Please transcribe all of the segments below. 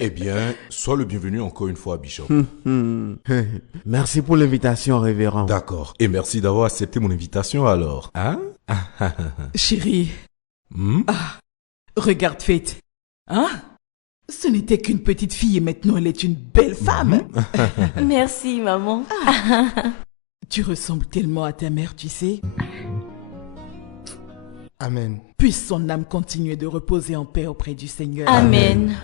Eh bien, sois le bienvenu encore une fois, Bishop. Merci pour l'invitation, révérend. D'accord. Et merci d'avoir accepté mon invitation alors. Hein? Chérie, Hmm? regarde Faith. Hein? Ce n'était qu'une petite fille et maintenant elle est une belle femme. Merci, maman. Tu ressembles tellement à ta mère, tu sais. Amen. Puisse son âme continuer de reposer en paix auprès du Seigneur. Amen.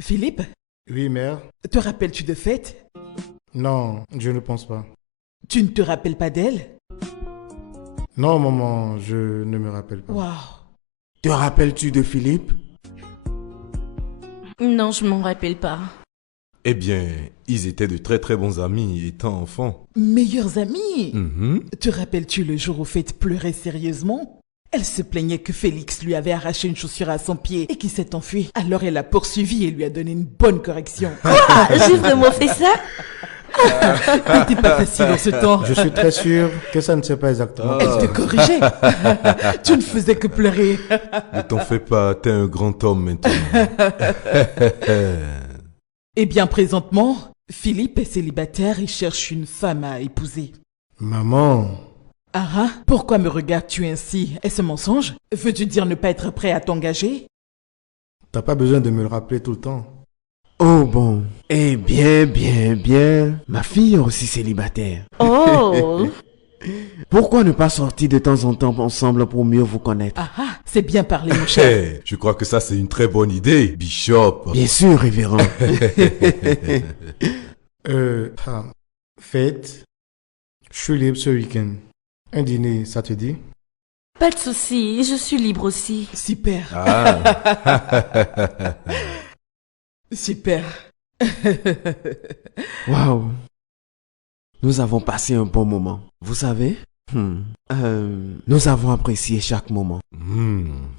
Philippe, Oui, mère? te rappelles-tu de Faith? Non, je ne pense pas. Tu ne te rappelles pas d'elle? Non, maman, je ne me rappelle pas. Waouh. Te rappelles-tu de Philippe? Non, je m'en rappelle pas. Eh bien, ils étaient de très très bons amis étant enfants. Meilleurs amis. Mhm. Te rappelles-tu le jour où Faith pleurait sérieusement? Elle se plaignait que Félix lui avait arraché une chaussure à son pied et qu'il s'est enfui. Alors elle l'a poursuivi et lui a donné une bonne correction. Ah, j'ai vraiment fait ça? C'était pas facile en ce temps. Je suis très sûr que ça ne s'est pas exactement. Elle te corrigeait. Tu ne faisais que pleurer. Ne t'en fais pas, t'es un grand homme maintenant. Eh bien, présentement, Philippe est célibataire et cherche une femme à épouser. Maman, Ah, pourquoi me regardes-tu ainsi? Est-ce un mensonge? Veux-tu dire ne pas être prêt à t'engager? t'as pas besoin de me le rappeler tout le temps. Oh bon. Eh bien. Ma fille est aussi célibataire. Oh. Pourquoi ne pas sortir de temps en temps ensemble pour mieux vous connaître? C'est bien parlé, mon cher. Je crois que ça c'est une très bonne idée, Bishop. Bien sûr, révérend. Fête, je suis libre ce week-end. Un dîner, ça te dit? Pas de souci, je suis libre aussi. Super, Ah. super. Waouh. Nous avons passé un bon moment. Vous savez? Nous avons apprécié chaque moment.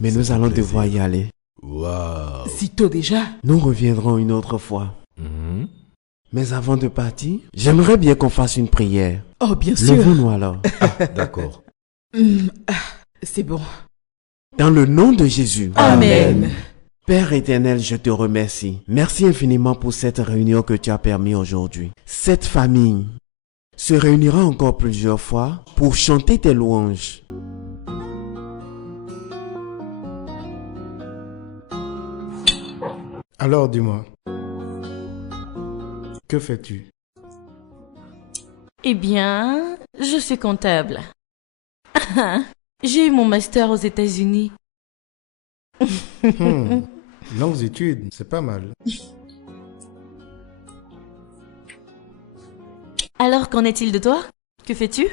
Mais Ça nous fait allons plaisir. devoir y aller. Waouh. Si tôt déjà? Nous reviendrons une autre fois. Mhm. Mais avant de partir, j'aimerais bien qu'on fasse une prière. Oh, bien sûr. Levons-nous alors. D'accord. C'est bon. Dans le nom de Jésus. Amen. Père éternel, je te remercie. Merci infiniment pour cette réunion que tu as permis aujourd'hui. Cette famille se réunira encore plusieurs fois pour chanter tes louanges. Alors dis-moi, que fais-tu? Eh bien, je suis comptable. J'ai eu mon master aux États-Unis. Longues études, c'est pas mal. Alors, qu'en est-il de toi? Que fais-tu?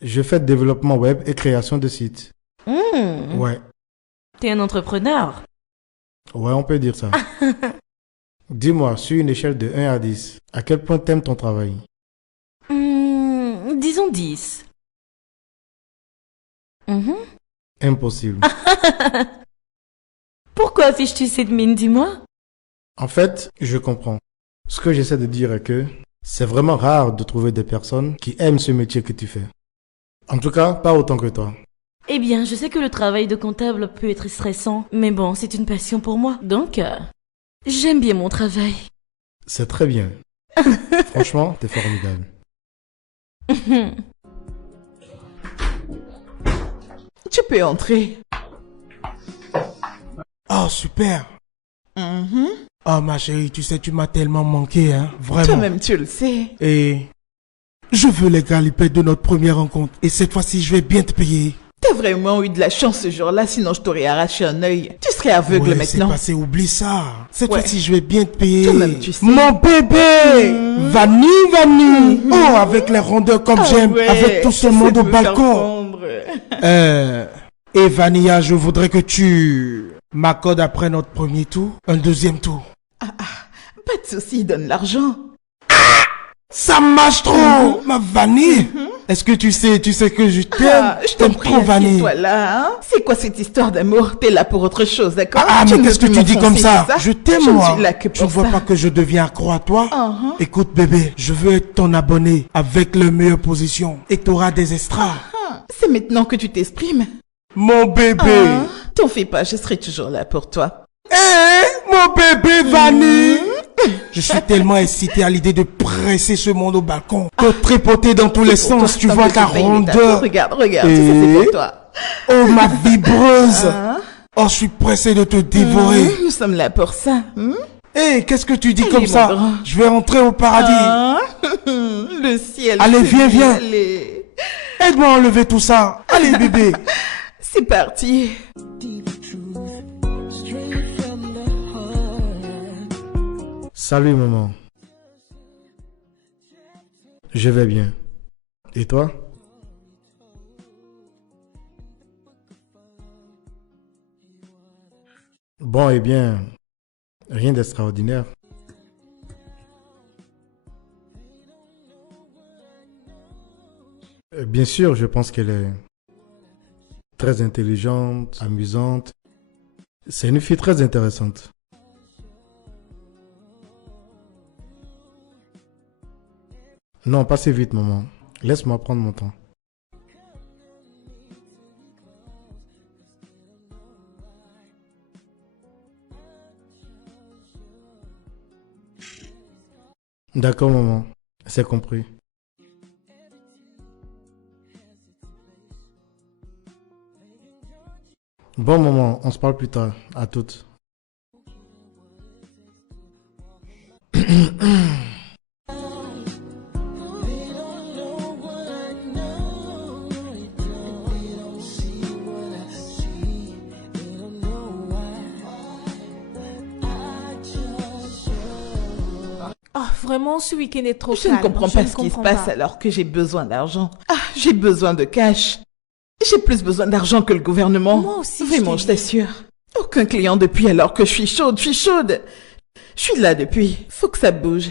Je fais développement web et création de sites. Ouais, T'es un entrepreneur. ouais, on peut dire ça. Dis-moi, sur une échelle de 1 à 10, à quel point t'aimes ton travail? Disons 10. Impossible. Pourquoi affiches-tu cette mine, dis-moi? En fait, je comprends. Ce que j'essaie de dire est que c'est vraiment rare de trouver des personnes qui aiment ce métier que tu fais. En tout cas, pas autant que toi. Eh bien, je sais que le travail de comptable peut être stressant, mais bon, c'est une passion pour moi. Donc, j'aime bien mon travail. C'est très bien. Franchement, t'es formidable. Tu peux entrer. Oh, super. Oh, ma chérie, tu sais, tu m'as tellement manqué, hein. Vraiment. Toi-même, tu le sais. Et je veux les galipettes de notre première rencontre. Et cette fois-ci, je vais bien te payer. T'as vraiment eu de la chance ce jour-là, sinon je t'aurais arraché un œil. Tu serais aveugle Ouais, c'est maintenant. passé, oublie ça. Cette Ouais. fois-ci, je vais bien te payer. Toi-même, tu sais. Mon bébé Vanille. Oh, avec les rondeurs comme j'aime. Ouais, Avec tout ce j'essaie monde de au me faire balcon. fondre. Et Vanilla, je voudrais que tu m'accordes après notre premier tour un deuxième tour. Pas de soucis, donne l'argent. Ça marche trop, ma Vanille. Est-ce que tu sais que je t'aime. Je t'en T'aimes prie, trop Vanille. assieds-toi là. Hein? C'est quoi cette histoire d'amour? T'es là pour autre chose, d'accord? Ah, Tu mais ne qu'est-ce veux que plus tu dis comme m'enfoncer, ça? c'est Je t'aime, Je ne moi. suis là que Tu pour vois ça. pas que je deviens accro à toi? Uh-huh. Écoute, bébé, je veux être ton abonné avec les meilleures positions et t'auras des extras. C'est maintenant que tu t'exprimes. Mon bébé. Hein? T'en fais pas, je serai toujours là pour toi. Mon bébé Vanny. Je suis tellement excité à l'idée de presser ce monde au balcon, de tripoter dans tous les sens, tu vois ta rondeur. Regarde, tout ça c'est pour toi. Oh ma vibreuse. Hein? Oh, je suis pressé de te dévorer. Nous sommes là pour ça. Qu'est-ce que tu dis Allez, comme mon ça? grand. Je vais entrer au paradis. Hein? Le ciel. Allez, c'est viens, viens. allez. Aide-moi à enlever tout ça. Allez, bébé. C'est parti. Salut maman. Je vais bien. Et toi? Bon, eh bien, rien d'extraordinaire. Bien sûr, je pense qu'elle est très intelligente, amusante. C'est une fille très intéressante. Non, pas si vite, maman. Laisse-moi prendre mon temps. D'accord, maman. C'est compris. Bon, maman, on se parle plus tard. À toutes. Oh, vraiment, ce week-end est trop Je calme. ne comprends pas ce qui se passe alors que j'ai besoin d'argent. Ah, j'ai besoin de cash. J'ai plus besoin d'argent que le gouvernement. Moi aussi, Vraiment, je t'assure. Aucun client depuis alors que je suis chaude, je suis chaude. Je suis là depuis. Faut que ça bouge.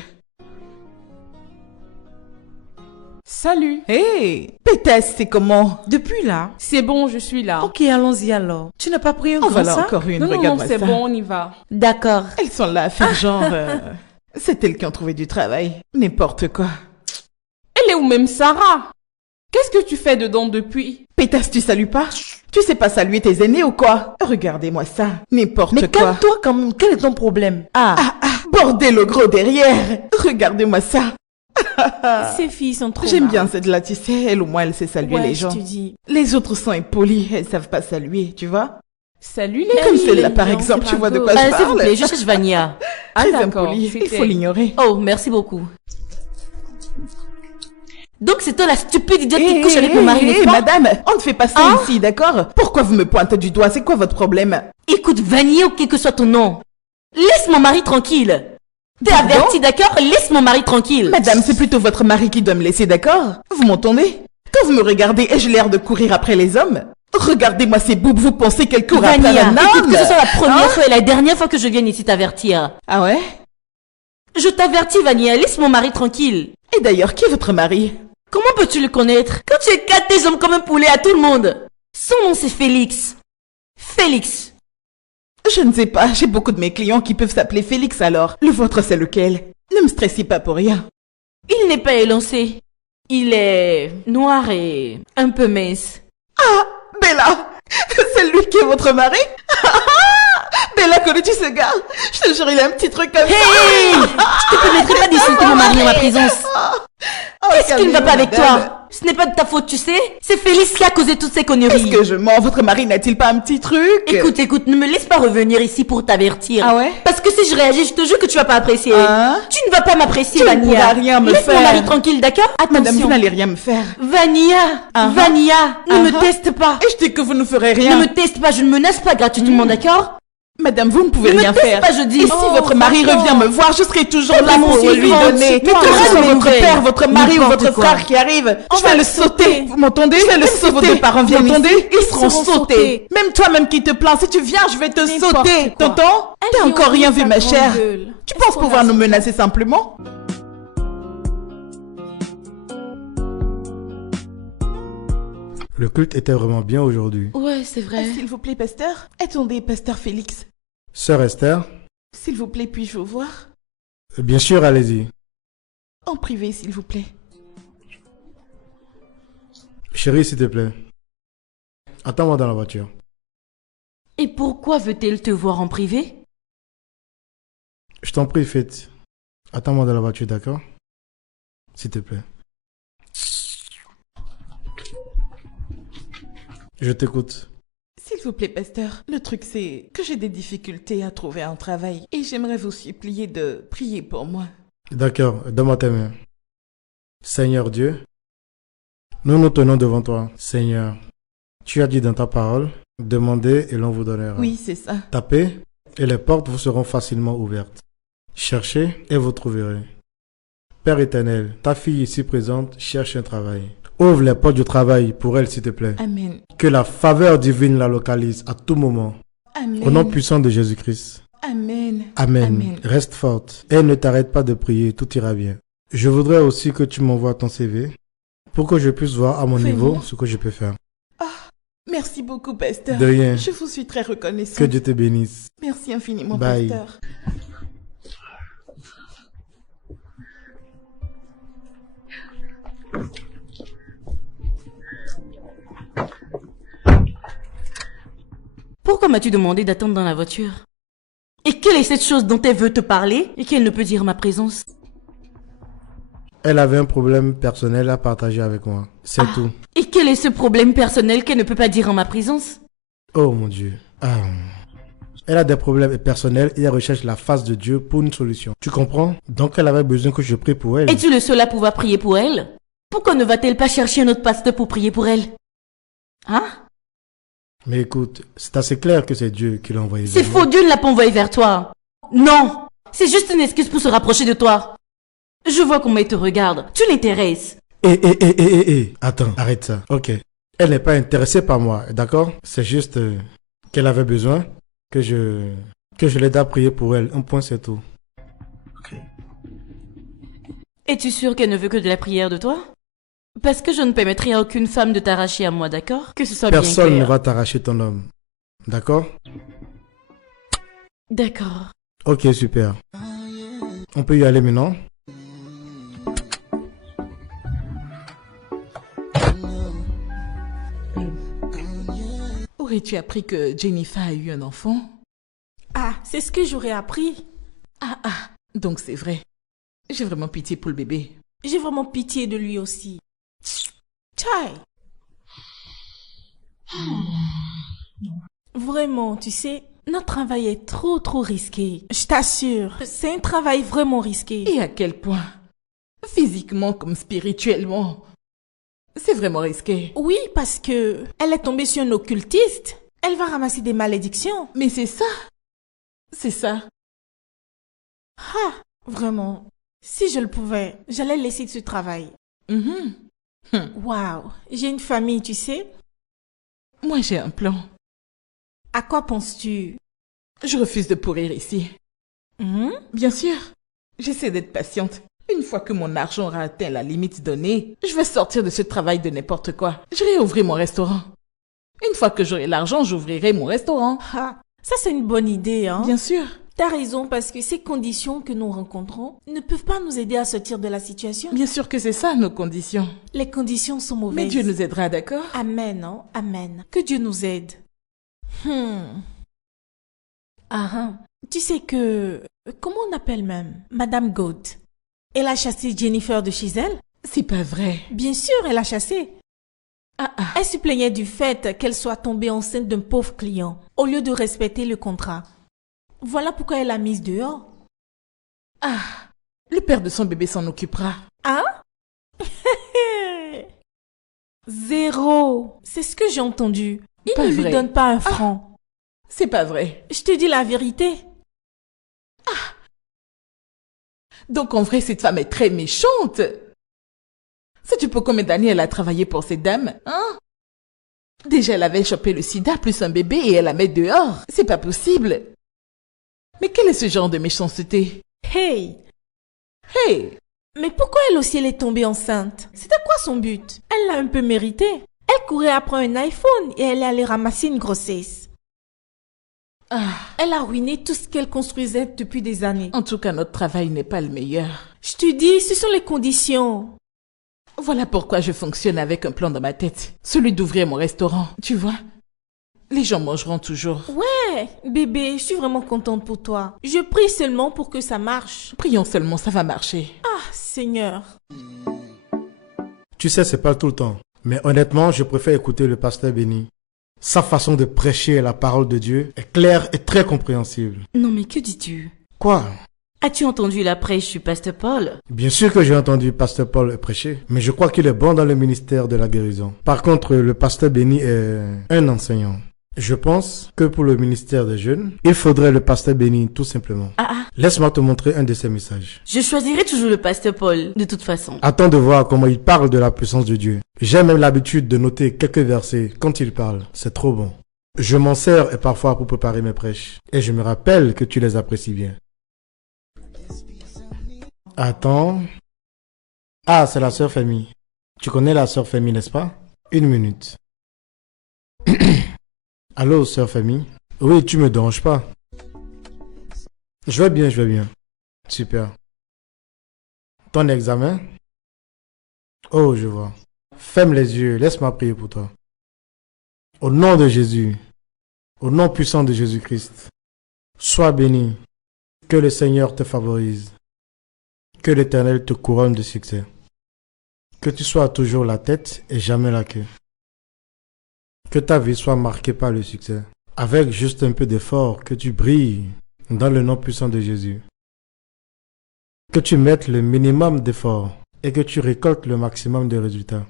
Salut. Hé, pétasse, c'est comment? Depuis là? C'est bon, je suis là. Ok, allons-y alors. Tu n'as pas pris un Oh, grand voilà sac? encore une, Non, non, regarde-moi c'est ça. bon, on y va. D'accord. Elles sont là à faire genre... c'est elles qui ont trouvé du travail. N'importe quoi. Elle est où même Sarah? Qu'est-ce que tu fais dedans depuis? Pétasse, tu salues pas? Tu sais pas saluer tes aînés ou quoi? Regardez-moi ça. N'importe Mais quoi. calme-toi quand même. Quel est ton problème? Ah, bordel au gros derrière. Regardez-moi ça. Ces filles sont trop J'aime marrantes. bien celle-là, tu sais. Elle, au moins, elle sait saluer Ouais, les je gens. te dis. Les autres sont impolis. Elles savent pas saluer, tu vois? Salut les Comme oui, celle-là, les par gens, exemple. c'est Tu vois de pas quoi je S'il vous parle? plaît, je cherche Vania. Ah Très d'accord, impoli. Il c'était- faut l'ignorer. Oh, merci beaucoup. Donc c'est toi la stupide idiote qui couche avec mon mari, n'est-ce pas? madame, on ne fait pas ça Hein? ici, d'accord? Pourquoi vous me pointez du doigt? C'est quoi votre problème? Écoute, Vania ou quel que soit ton nom, laisse mon mari tranquille. T'es Pardon? averti, d'accord? Laisse mon mari tranquille. Madame, c'est plutôt votre mari qui doit me laisser, d'accord? Vous m'entendez? Quand vous me regardez, ai-je l'air de courir après les hommes? Regardez-moi ces boubes, vous pensez qu'elles courent après Vania, un homme? écoute, que ce soit la première Hein? fois et la dernière fois que je vienne ici t'avertir. Ah ouais? Je t'avertis, Vania, laisse mon mari tranquille. Et d'ailleurs, qui est votre mari? Comment peux-tu le connaître? Quand tu éclates tes jambes comme un poulet à tout le monde. Son nom c'est Félix. Félix. Je ne sais pas, j'ai beaucoup de mes clients qui peuvent s'appeler Félix alors. Le vôtre, c'est lequel? Ne me stressez pas pour rien. Il n'est pas élancé. Il est noir et un peu mince. Ah, Bella! C'est lui qui est votre mari? Bella, connais-tu ce gars? Je te jure, il a un petit truc comme Hey! ça. Je te permettrai pas d'insulter mon mari en ma présence. Oh, Qu'est-ce qui ne va pas avec calmez-vous, madame. toi? Ce n'est pas de ta faute, tu sais. C'est Félix qui a causé toutes ces conneries. Est-ce que je mens? Votre mari n'a-t-il pas un petit truc? Écoute, ne me laisse pas revenir ici pour t'avertir. Ah ouais? Parce que si je réagis, je te jure que tu vas pas apprécier. Hein? Tu ne vas pas m'apprécier, Tu ne Vania. pourras rien me Laisse mon faire. mari tranquille, d'accord? Madame, Attention. vous n'allez rien me faire. Vania, Uh-huh. Vania, ne me Uh-huh. teste pas. Et je dis que vous ne ferez Ne rien. me teste pas, je ne menace pas gratuitement, d'accord? Madame, vous ne pouvez Ne me rien teste faire. pas, je dis. Et si Oh, votre mari franchement. revient me voir, je serai toujours C'est là vraiment pour lui suivante, donner. c'est Mais toi, que je soit votre m'éveille. père, votre mari ou N'importe votre quoi. frère qui arrive, je vais le sauter. Vous m'entendez? Je vais le sauter. Vos sauter. deux parents Viens vous ici. m'entendez? Ils seront seront sautés. sautés. Même toi-même qui te plains, si tu viens, je vais te N'importe sauter. quoi. T'entends? T'as encore rien vu, ma chère. Tu penses qu'on pouvoir a nous sauté? menacer simplement? Le culte était vraiment bien aujourd'hui. Ouais, c'est vrai. S'il vous plaît, pasteur. Attendez, pasteur Félix. Sœur Esther, S'il vous plaît, puis-je vous voir? bien sûr, allez-y. En privé, s'il vous plaît. Chérie, s'il te plaît. Attends-moi dans la voiture. Et pourquoi veut-elle te voir en privé? Je t'en prie, Faith. Attends-moi dans la voiture, d'accord? S'il te plaît. Je t'écoute. S'il vous plaît, pasteur, le truc c'est que j'ai des difficultés à trouver un travail et j'aimerais vous supplier de prier pour moi. D'accord, donne-moi tes mains. Seigneur Dieu, nous nous tenons devant toi. Seigneur, tu as dit dans ta parole, demandez et l'on vous donnera. Oui, c'est ça. Tapez et les portes vous seront facilement ouvertes. Cherchez et vous trouverez. Père éternel, ta fille ici présente cherche un travail. Ouvre les portes du travail pour elle, s'il te plaît. Amen. Que la faveur divine la localise à tout moment. Amen. Au nom puissant de Jésus-Christ. Amen. Amen. Amen. Reste forte et ne t'arrête pas de prier, tout ira bien. Je voudrais aussi que tu m'envoies ton CV pour que je puisse voir à mon Vraiment? niveau ce que je peux faire. Merci beaucoup, pasteur. De rien. Je vous suis très reconnaissante. Que Dieu te bénisse. Merci infiniment, Bye. pasteur. Pourquoi m'as-tu demandé d'attendre dans la voiture? Et quelle est cette chose dont elle veut te parler et qu'elle ne peut dire en ma présence? Elle avait un problème personnel à partager avec moi. C'est tout. Et quel est ce problème personnel qu'elle ne peut pas dire en ma présence? Oh mon Dieu. Elle a des problèmes personnels et elle recherche la face de Dieu pour une solution. Tu comprends? Donc elle avait besoin que je prie pour elle. Es-tu le seul à pouvoir prier pour elle? Pourquoi ne va-t-elle pas chercher un autre pasteur pour prier pour elle? Hein? Mais écoute, c'est assez clair que c'est Dieu qui l'a envoyé. C'est vers moi. faux, Dieu ne l'a pas envoyé vers toi. Non, c'est juste une excuse pour se rapprocher de toi. Je vois comment elle te regarde. Tu l'intéresses. Attends, arrête ça. Ok. Elle n'est pas intéressée par moi, d'accord? C'est juste qu'elle avait besoin que je l'aide à prier pour elle. Un point, c'est tout. Ok. Es-tu sûr qu'elle ne veut que de la prière de toi? Parce que je ne permettrai à aucune femme de t'arracher à moi, d'accord? Que ce soit bien Personne clair. ne va t'arracher ton homme. D'accord? D'accord. Ok, super. On peut y aller maintenant? Aurais-tu appris que Jennifer a eu un enfant? Ah, c'est ce que j'aurais appris. Donc c'est vrai. J'ai vraiment pitié pour le bébé. J'ai vraiment pitié de lui aussi. Tchai. Vraiment, tu sais, notre travail est trop risqué. Je t'assure, c'est un travail vraiment risqué. Et à quel point? Physiquement comme spirituellement. C'est vraiment risqué. Oui, parce que elle est tombée sur un occultiste. Elle va ramasser des malédictions. Mais c'est ça. C'est ça. Ah, vraiment. Si je le pouvais, j'allais laisser ce travail. Waouh, j'ai une famille, tu sais. Moi j'ai un plan. À quoi penses-tu? Je refuse de pourrir ici. Bien sûr. J'essaie d'être patiente. Une fois que mon argent aura atteint la limite donnée, je vais sortir de ce travail de n'importe quoi. Je vais ouvrir mon restaurant. Une fois que j'aurai l'argent, j'ouvrirai mon restaurant. Ah, ça c'est une bonne idée, hein? Bien sûr. T'as raison, parce que ces conditions que nous rencontrons ne peuvent pas nous aider à sortir de la situation. Bien sûr que c'est ça nos conditions. Les conditions sont mauvaises. Mais Dieu nous aidera, d'accord? Amen, hein? Amen. Que Dieu nous aide. Tu sais que... Comment on appelle même? Madame Goat. Elle a chassé Jennifer de chez elle? C'est pas vrai. Bien sûr, elle a chassé. Elle se plaignait du fait qu'elle soit tombée enceinte d'un pauvre client, au lieu de respecter le contrat. Voilà pourquoi elle l'a mise dehors. Le père de son bébé s'en occupera. Hein? Zéro. C'est ce que j'ai entendu. Il Pas ne vrai. lui donne pas un franc. C'est pas vrai. Je te dis la vérité. Donc en vrai, cette femme est très méchante. Sais-tu pour combien d'années elle a travaillé pour cette dame, hein? Déjà, elle avait chopé le sida plus un bébé et elle la met dehors. C'est pas possible. Mais quel est ce genre de méchanceté? Hey! Mais pourquoi elle aussi elle est tombée enceinte? C'était quoi son but? Elle l'a un peu mérité. Elle courait après un iPhone et elle est allée ramasser une grossesse. Elle a ruiné tout ce qu'elle construisait depuis des années. En tout cas, notre travail n'est pas le meilleur. Je te dis, ce sont les conditions. Voilà pourquoi je fonctionne avec un plan dans ma tête. Celui d'ouvrir mon restaurant. Tu vois, Les gens mangeront toujours. Ouais, bébé, je suis vraiment contente pour toi. Je prie seulement pour que ça marche. Prions seulement, ça va marcher. Ah, Seigneur. Tu sais, c'est pas tout le temps. Mais honnêtement, je préfère écouter le pasteur Benny. Sa façon de prêcher la parole de Dieu est claire et très compréhensible. Non mais que dis-tu? Quoi? As-tu entendu la prêche du pasteur Paul? Bien sûr que j'ai entendu pasteur Paul prêcher, mais je crois qu'il est bon dans le ministère de la guérison. Par contre, le pasteur Benny est un enseignant. Je pense que pour le ministère des jeunes, il faudrait le pasteur Benny tout simplement. Laisse-moi te montrer un de ses messages. Je choisirai toujours le pasteur Paul, de toute façon. Attends de voir comment il parle de la puissance de Dieu. J'ai même l'habitude de noter quelques versets quand il parle. C'est trop bon. Je m'en sers et parfois pour préparer mes prêches. Et je me rappelle que tu les apprécies bien. Attends. Ah, c'est la sœur Famille. Tu connais la sœur Famille, n'est-ce pas? Une minute. Allô, sœur Famille? Oui, tu me déranges pas. Je vais bien, je vais bien. Super. Ton examen? Oh, je vois. Ferme les yeux, laisse-moi prier pour toi. Au nom de Jésus, au nom puissant de Jésus-Christ, sois béni. Que le Seigneur te favorise. Que l'Éternel te couronne de succès. Que tu sois toujours la tête et jamais la queue. Que ta vie soit marquée par le succès. Avec juste un peu d'effort, que tu brilles dans le nom puissant de Jésus. Que tu mettes le minimum d'effort et que tu récoltes le maximum de résultats.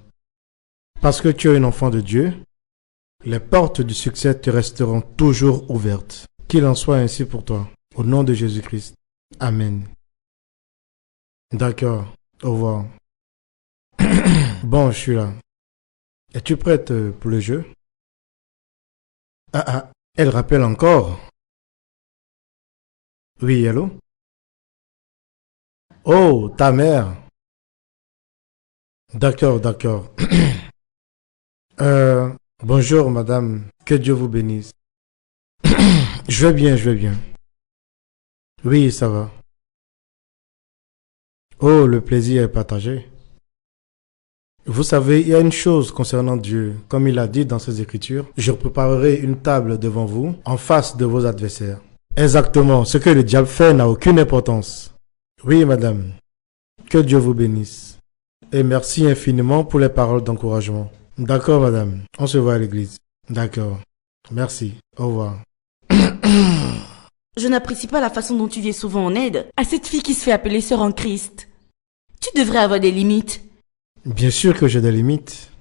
Parce que tu es un enfant de Dieu, les portes du succès te resteront toujours ouvertes. Qu'il en soit ainsi pour toi. Au nom de Jésus-Christ. Amen. D'accord. Au revoir. Bon, je suis là. Es-tu prête pour le jeu? Elle rappelle encore. Oui, allô? Oh, ta mère. D'accord, d'accord. Bonjour, madame. Que Dieu vous bénisse. Je vais bien, je vais bien. Oui, ça va. Oh, le plaisir est partagé. Vous savez, il y a une chose concernant Dieu. Comme il a dit dans ses Écritures, je préparerai une table devant vous, en face de vos adversaires. Exactement, ce que le diable fait n'a aucune importance. Oui, madame. Que Dieu vous bénisse. Et merci infiniment pour les paroles d'encouragement. D'accord, madame. On se voit à l'église. D'accord. Merci. Au revoir. Je n'apprécie pas la façon dont tu viens souvent en aide à cette fille qui se fait appeler sœur en Christ. Tu devrais avoir des limites. Bien sûr que j'ai des limites.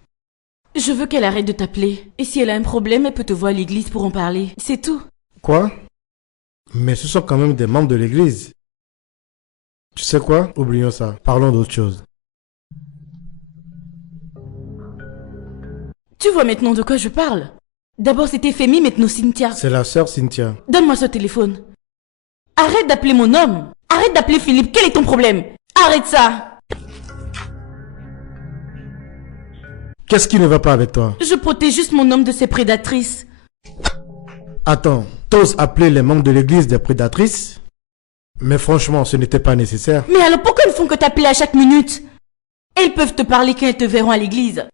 Je veux qu'elle arrête de t'appeler. Et si elle a un problème, elle peut te voir à l'église pour en parler. C'est tout. Quoi? Mais ce sont quand même des membres de l'église. Tu sais quoi? Oublions ça. Parlons d'autre chose. Tu vois maintenant de quoi je parle? D'abord c'était Femi, maintenant Cynthia. C'est la sœur Cynthia. Donne-moi ce téléphone. Arrête d'appeler mon homme. Arrête d'appeler Philippe. Quel est ton problème? Arrête ça. Qu'est-ce qui ne va pas avec toi? Je protège juste mon homme de ces prédatrices. Attends, t'oses appeler les membres de l'église des prédatrices? Mais franchement, ce n'était pas nécessaire. Mais alors pourquoi elles ne font que t'appeler à chaque minute? Elles peuvent te parler quand elles te verront à l'église.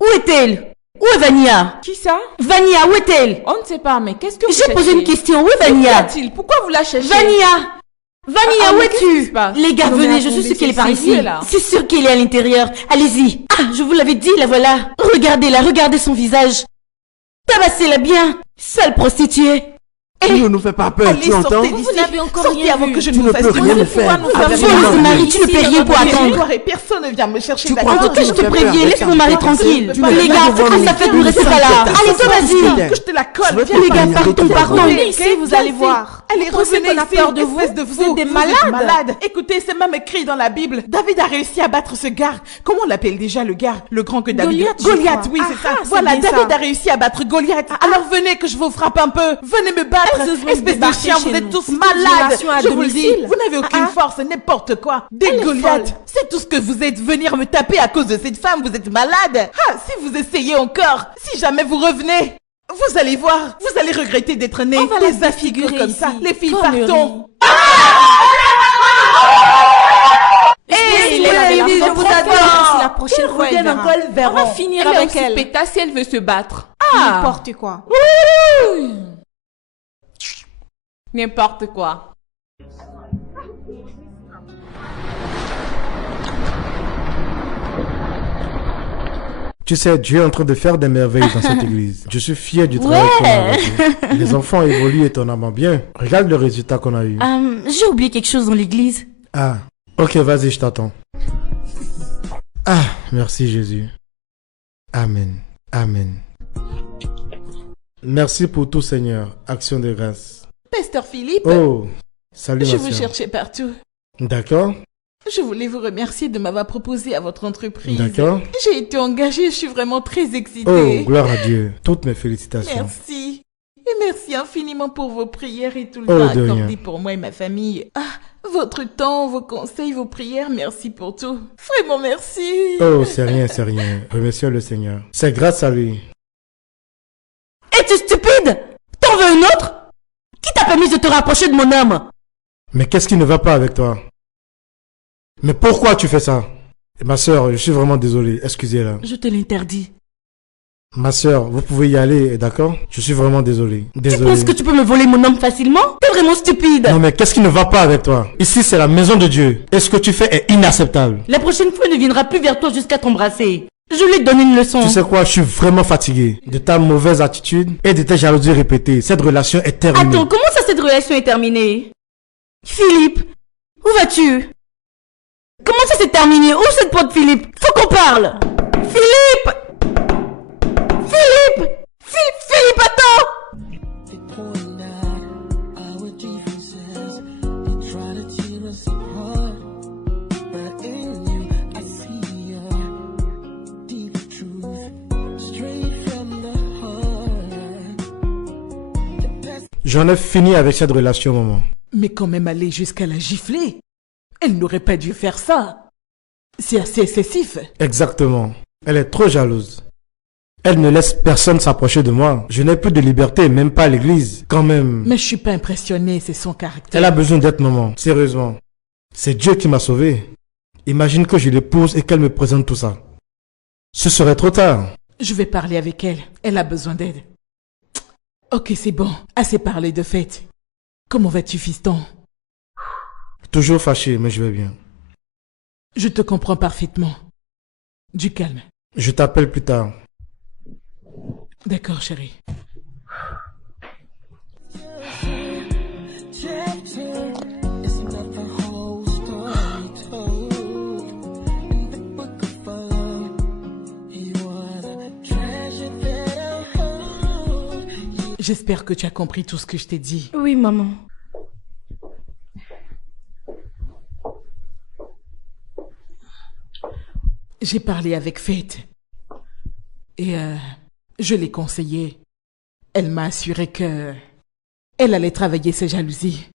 Où est-elle? Où est Vania? Qui ça? Vania, où est-elle? On ne sait pas, mais qu'est-ce que vous J'ai posé cherchez? une question. Où est Que Vania? t-il? Pourquoi vous la cherchez? Vania! Vania, où mais qu'est-ce qui es-tu? se passe? Les gars, Non, mais venez, je attendez, suis sûre qu'elle est par c'est ici. vous, là. C'est sûr qu'elle est à l'intérieur. Allez-y. Ah, je vous l'avais dit, la voilà. Regardez-la, regardez son visage. Tabassez-la bien. Sale prostituée. Ne nous fais pas peur, Allez, tu entends? sortez Vous d'ici. n'avez encore Sortez rien avant vu. que je Tu ne ne vous fasse peux du rien mal. faire. Nous avons Bon, laisse Marie, tu ne peux rien pour attendre. Et personne ne vient me chercher. Tu d'accord? crois En tout cas, je te fais préviens, peur, laisse mon mari tranquille. Tu ne Les peux gars, pas faites que ça fait pour rester pas là. Allez, toi, vas-y. Que je te la colle. Je vais Viens, te les gars, parler, partons, arrête de partons. parler. Venez ici, vous allez voir. Allez, Vous pensez revenez qu'on a ici, peur de vous? espèce de Vous êtes des êtes malades. malades. Écoutez, c'est même écrit dans la Bible. David a réussi à battre ce gars. Comment on l'appelle déjà, le gars? Le grand que David. Goliath, je Goliath, crois. oui, c'est Ah, ça. c'est Voilà, bien David ça. a réussi à battre Goliath. Alors venez que je vous frappe un peu. Venez me battre. Elles osent Espèce de débarquer chien, chez vous êtes nous. tous C'est une malades. violation à Je vous le dis. domicile. Vous n'avez aucune Ah, ah. force, n'importe quoi. Des Elle est Goliaths. folle. C'est tout ce que vous êtes. Venir me taper à cause de cette femme, vous êtes malade. Ah, si vous essayez encore, si jamais vous revenez. Vous allez voir, vous allez regretter d'être nés On va la des affigrés défigurer comme ça. ici. Les filles, Connerie. partons. Hey, je vous adore. La prochaine fois, elle verra. On va finir Elle est avec aussi elle. péta si elle veut se battre. N'importe quoi. N'importe quoi. Tu sais, Dieu est en train de faire des merveilles dans cette église. Je suis fier du travail qu'on a avec eux. Les enfants évoluent étonnamment bien. Regarde le résultat qu'on a eu. J'ai oublié quelque chose dans l'église. Ah, ok, vas-y, je t'attends. Ah, merci Jésus. Amen. Amen. Merci pour tout, Seigneur. Action de grâce. Pasteur Philippe, Oh, salut je ma vous sœur. cherchais partout. D'accord, Je voulais vous remercier de m'avoir proposé à votre entreprise. d'accord. J'ai été engagée, je suis vraiment très Oh, excitée. gloire à Dieu. Toutes mes félicitations. Merci. Et merci infiniment pour vos prières et tout le Oh, temps de accordé rien. pour moi et ma famille. Ah, votre temps, vos conseils, vos prières, merci pour tout. Vraiment merci. Oh, c'est rien, c'est rien. Remercions le Seigneur. C'est grâce à lui. Es-tu stupide? T'en veux une autre? Qui t'a permis de te rapprocher de mon homme? Mais qu'est-ce qui ne va pas avec toi? Mais pourquoi tu fais ça? Ma sœur, je suis vraiment désolé. Excusez-la. Je te l'interdis. Ma sœur, vous pouvez y aller, d'accord? Je suis vraiment désolé. Tu Désolé. penses que tu peux me voler mon homme facilement? T'es vraiment stupide. Non mais qu'est-ce qui ne va pas avec toi? Ici c'est la maison de Dieu. Et ce que tu fais est inacceptable. La prochaine fois, il ne viendra plus vers toi jusqu'à t'embrasser. Je lui donne une leçon. Tu sais quoi? Je suis vraiment fatigué de ta mauvaise attitude et de tes jalousies répétées. Cette relation est terminée. Attends, comment ça cette relation est terminée? Philippe, où vas-tu? Comment ça s'est terminé? Où cette pote Philippe? Faut qu'on parle. Philippe! Philippe! Philippe, attends! J'en ai fini avec cette relation, maman. Mais quand même aller jusqu'à la gifler. Elle n'aurait pas dû faire ça. C'est assez excessif. Exactement. Elle est trop jalouse. Elle ne laisse personne s'approcher de moi. Je n'ai plus de liberté, même pas à l'église. Quand même. Mais je suis pas impressionnée, c'est son caractère. Elle a besoin d'être maman. Sérieusement. C'est Dieu qui m'a sauvé. Imagine que je l'épouse et qu'elle me présente tout ça. Ce serait trop tard. Je vais parler avec elle. Elle a besoin d'aide. Ok, c'est bon. Assez parlé de fête. Comment vas-tu, fiston? Toujours fâché, mais je vais bien. Je te comprends parfaitement. Du calme. Je t'appelle plus tard. D'accord, chérie. J'espère que tu as compris tout ce que je t'ai dit. Oui, maman. J'ai parlé avec Faith. Et je l'ai conseillée. Elle m'a assuré que elle allait travailler ses jalousies.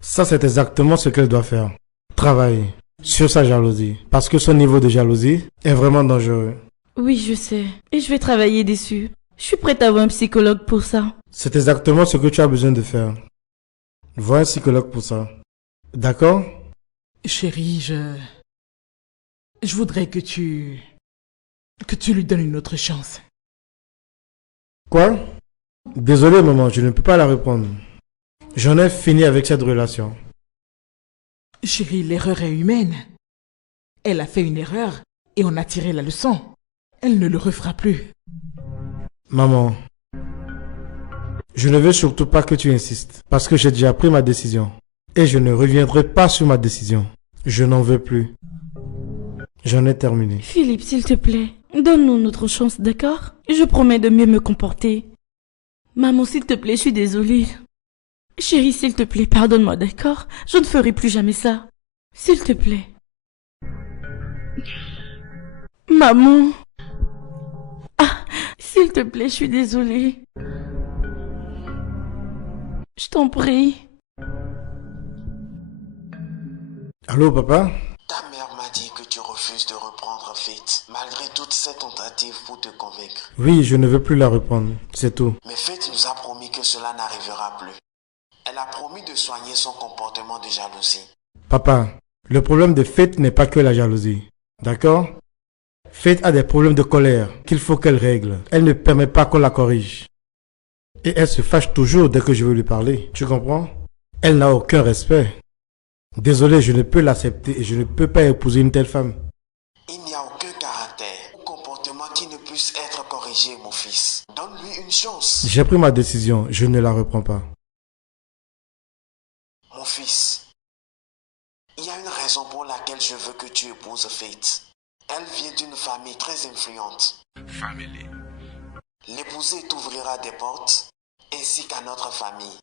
Ça, c'est exactement ce qu'elle doit faire. Travailler sur sa jalousie. Parce que son niveau de jalousie est vraiment dangereux. Oui, je sais. Et je vais travailler dessus. Je suis prête à voir un psychologue pour ça. C'est exactement ce que tu as besoin de faire. Vois un psychologue pour ça. D'accord? Chérie, je voudrais que tu lui donnes une autre chance. Quoi? Désolé, maman, je ne peux pas la répondre. J'en ai fini avec cette relation. Chérie, l'erreur est humaine. Elle a fait une erreur et on a tiré la leçon. Elle ne le refera plus. Maman, je ne veux surtout pas que tu insistes, parce que j'ai déjà pris ma décision. Et je ne reviendrai pas sur ma décision. Je n'en veux plus. J'en ai terminé. Philippe, s'il te plaît, donne-nous notre chance, d'accord? Je promets de mieux me comporter. Maman, s'il te plaît, je suis désolée. Chérie, s'il te plaît, pardonne-moi, d'accord? Je ne ferai plus jamais ça. S'il te plaît. Maman. Ah, s'il te plaît, je suis désolée. Je t'en prie. Allô, papa? Ta mère m'a dit que tu refuses de reprendre Faith. Malgré tout toutes ces tentatives pour te convaincre. Oui, je ne veux plus la reprendre. C'est tout. Mais Faith nous a promis que cela n'arrivera plus. Elle a promis de soigner son comportement de jalousie. Papa, le problème de Faith n'est pas que la jalousie. D'accord? Faith a des problèmes de colère qu'il faut qu'elle règle. Elle ne permet pas qu'on la corrige. Et elle se fâche toujours dès que je veux lui parler. Tu comprends? Elle n'a aucun respect. Désolé, je ne peux l'accepter et je ne peux pas épouser une telle femme. Il n'y a aucun caractère ou comportement qui ne puisse être corrigé, mon fils. Donne-lui une chance. J'ai pris ma décision, je ne la reprends pas. Mon fils, il y a une raison pour laquelle je veux que tu épouses Faith. Elle vient d'une famille très influente. Family. L'épouser t'ouvrira des portes, ainsi qu'à notre famille.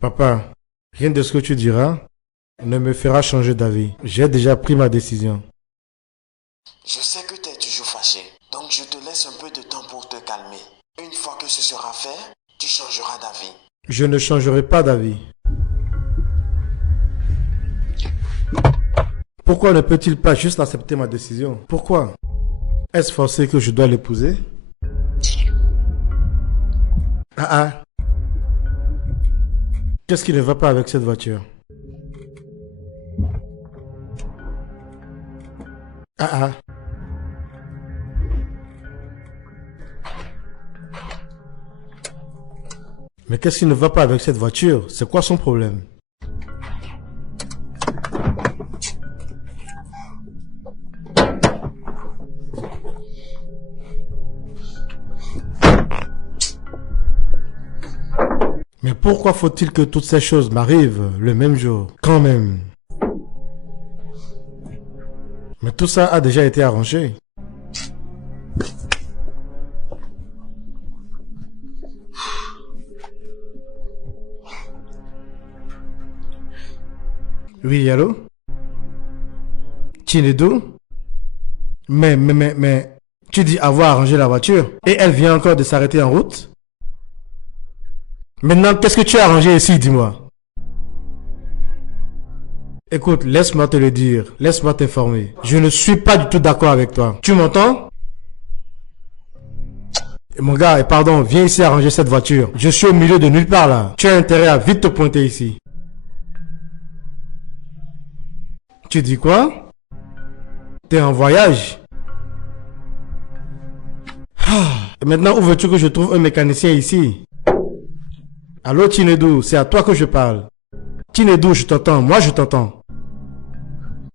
Papa, rien de ce que tu diras ne me fera changer d'avis. J'ai déjà pris ma décision. Je sais que tu es toujours fâché, donc je te laisse un peu de temps pour te calmer. Une fois que ce sera fait, tu changeras d'avis. Je ne changerai pas d'avis. Pourquoi ne peut-il pas juste accepter ma décision? Pourquoi? Est-ce forcé que je dois l'épouser? Ah. Qu'est-ce qui ne va pas avec cette voiture? Ah. Mais qu'est-ce qui ne va pas avec cette voiture? C'est quoi son problème? Mais pourquoi faut-il que toutes ces choses m'arrivent le même jour? Quand même. Mais tout ça a déjà été arrangé. Oui, allô? Chinedu? Mais, tu dis avoir arrangé la voiture et elle vient encore de s'arrêter en route? Maintenant, qu'est-ce que tu as arrangé ici, dis-moi? Écoute, laisse-moi te le dire, laisse-moi t'informer. Je ne suis pas du tout d'accord avec toi. Tu m'entends? Mon gars, et pardon, viens ici arranger cette voiture. Je suis au milieu de nulle part là. Tu as intérêt à vite te pointer ici. Tu dis quoi? T'es en voyage? Et maintenant, où veux-tu que je trouve un mécanicien ici? Allô, Chinedu, c'est à toi que je parle. Chinedu, je t'entends, moi je t'entends.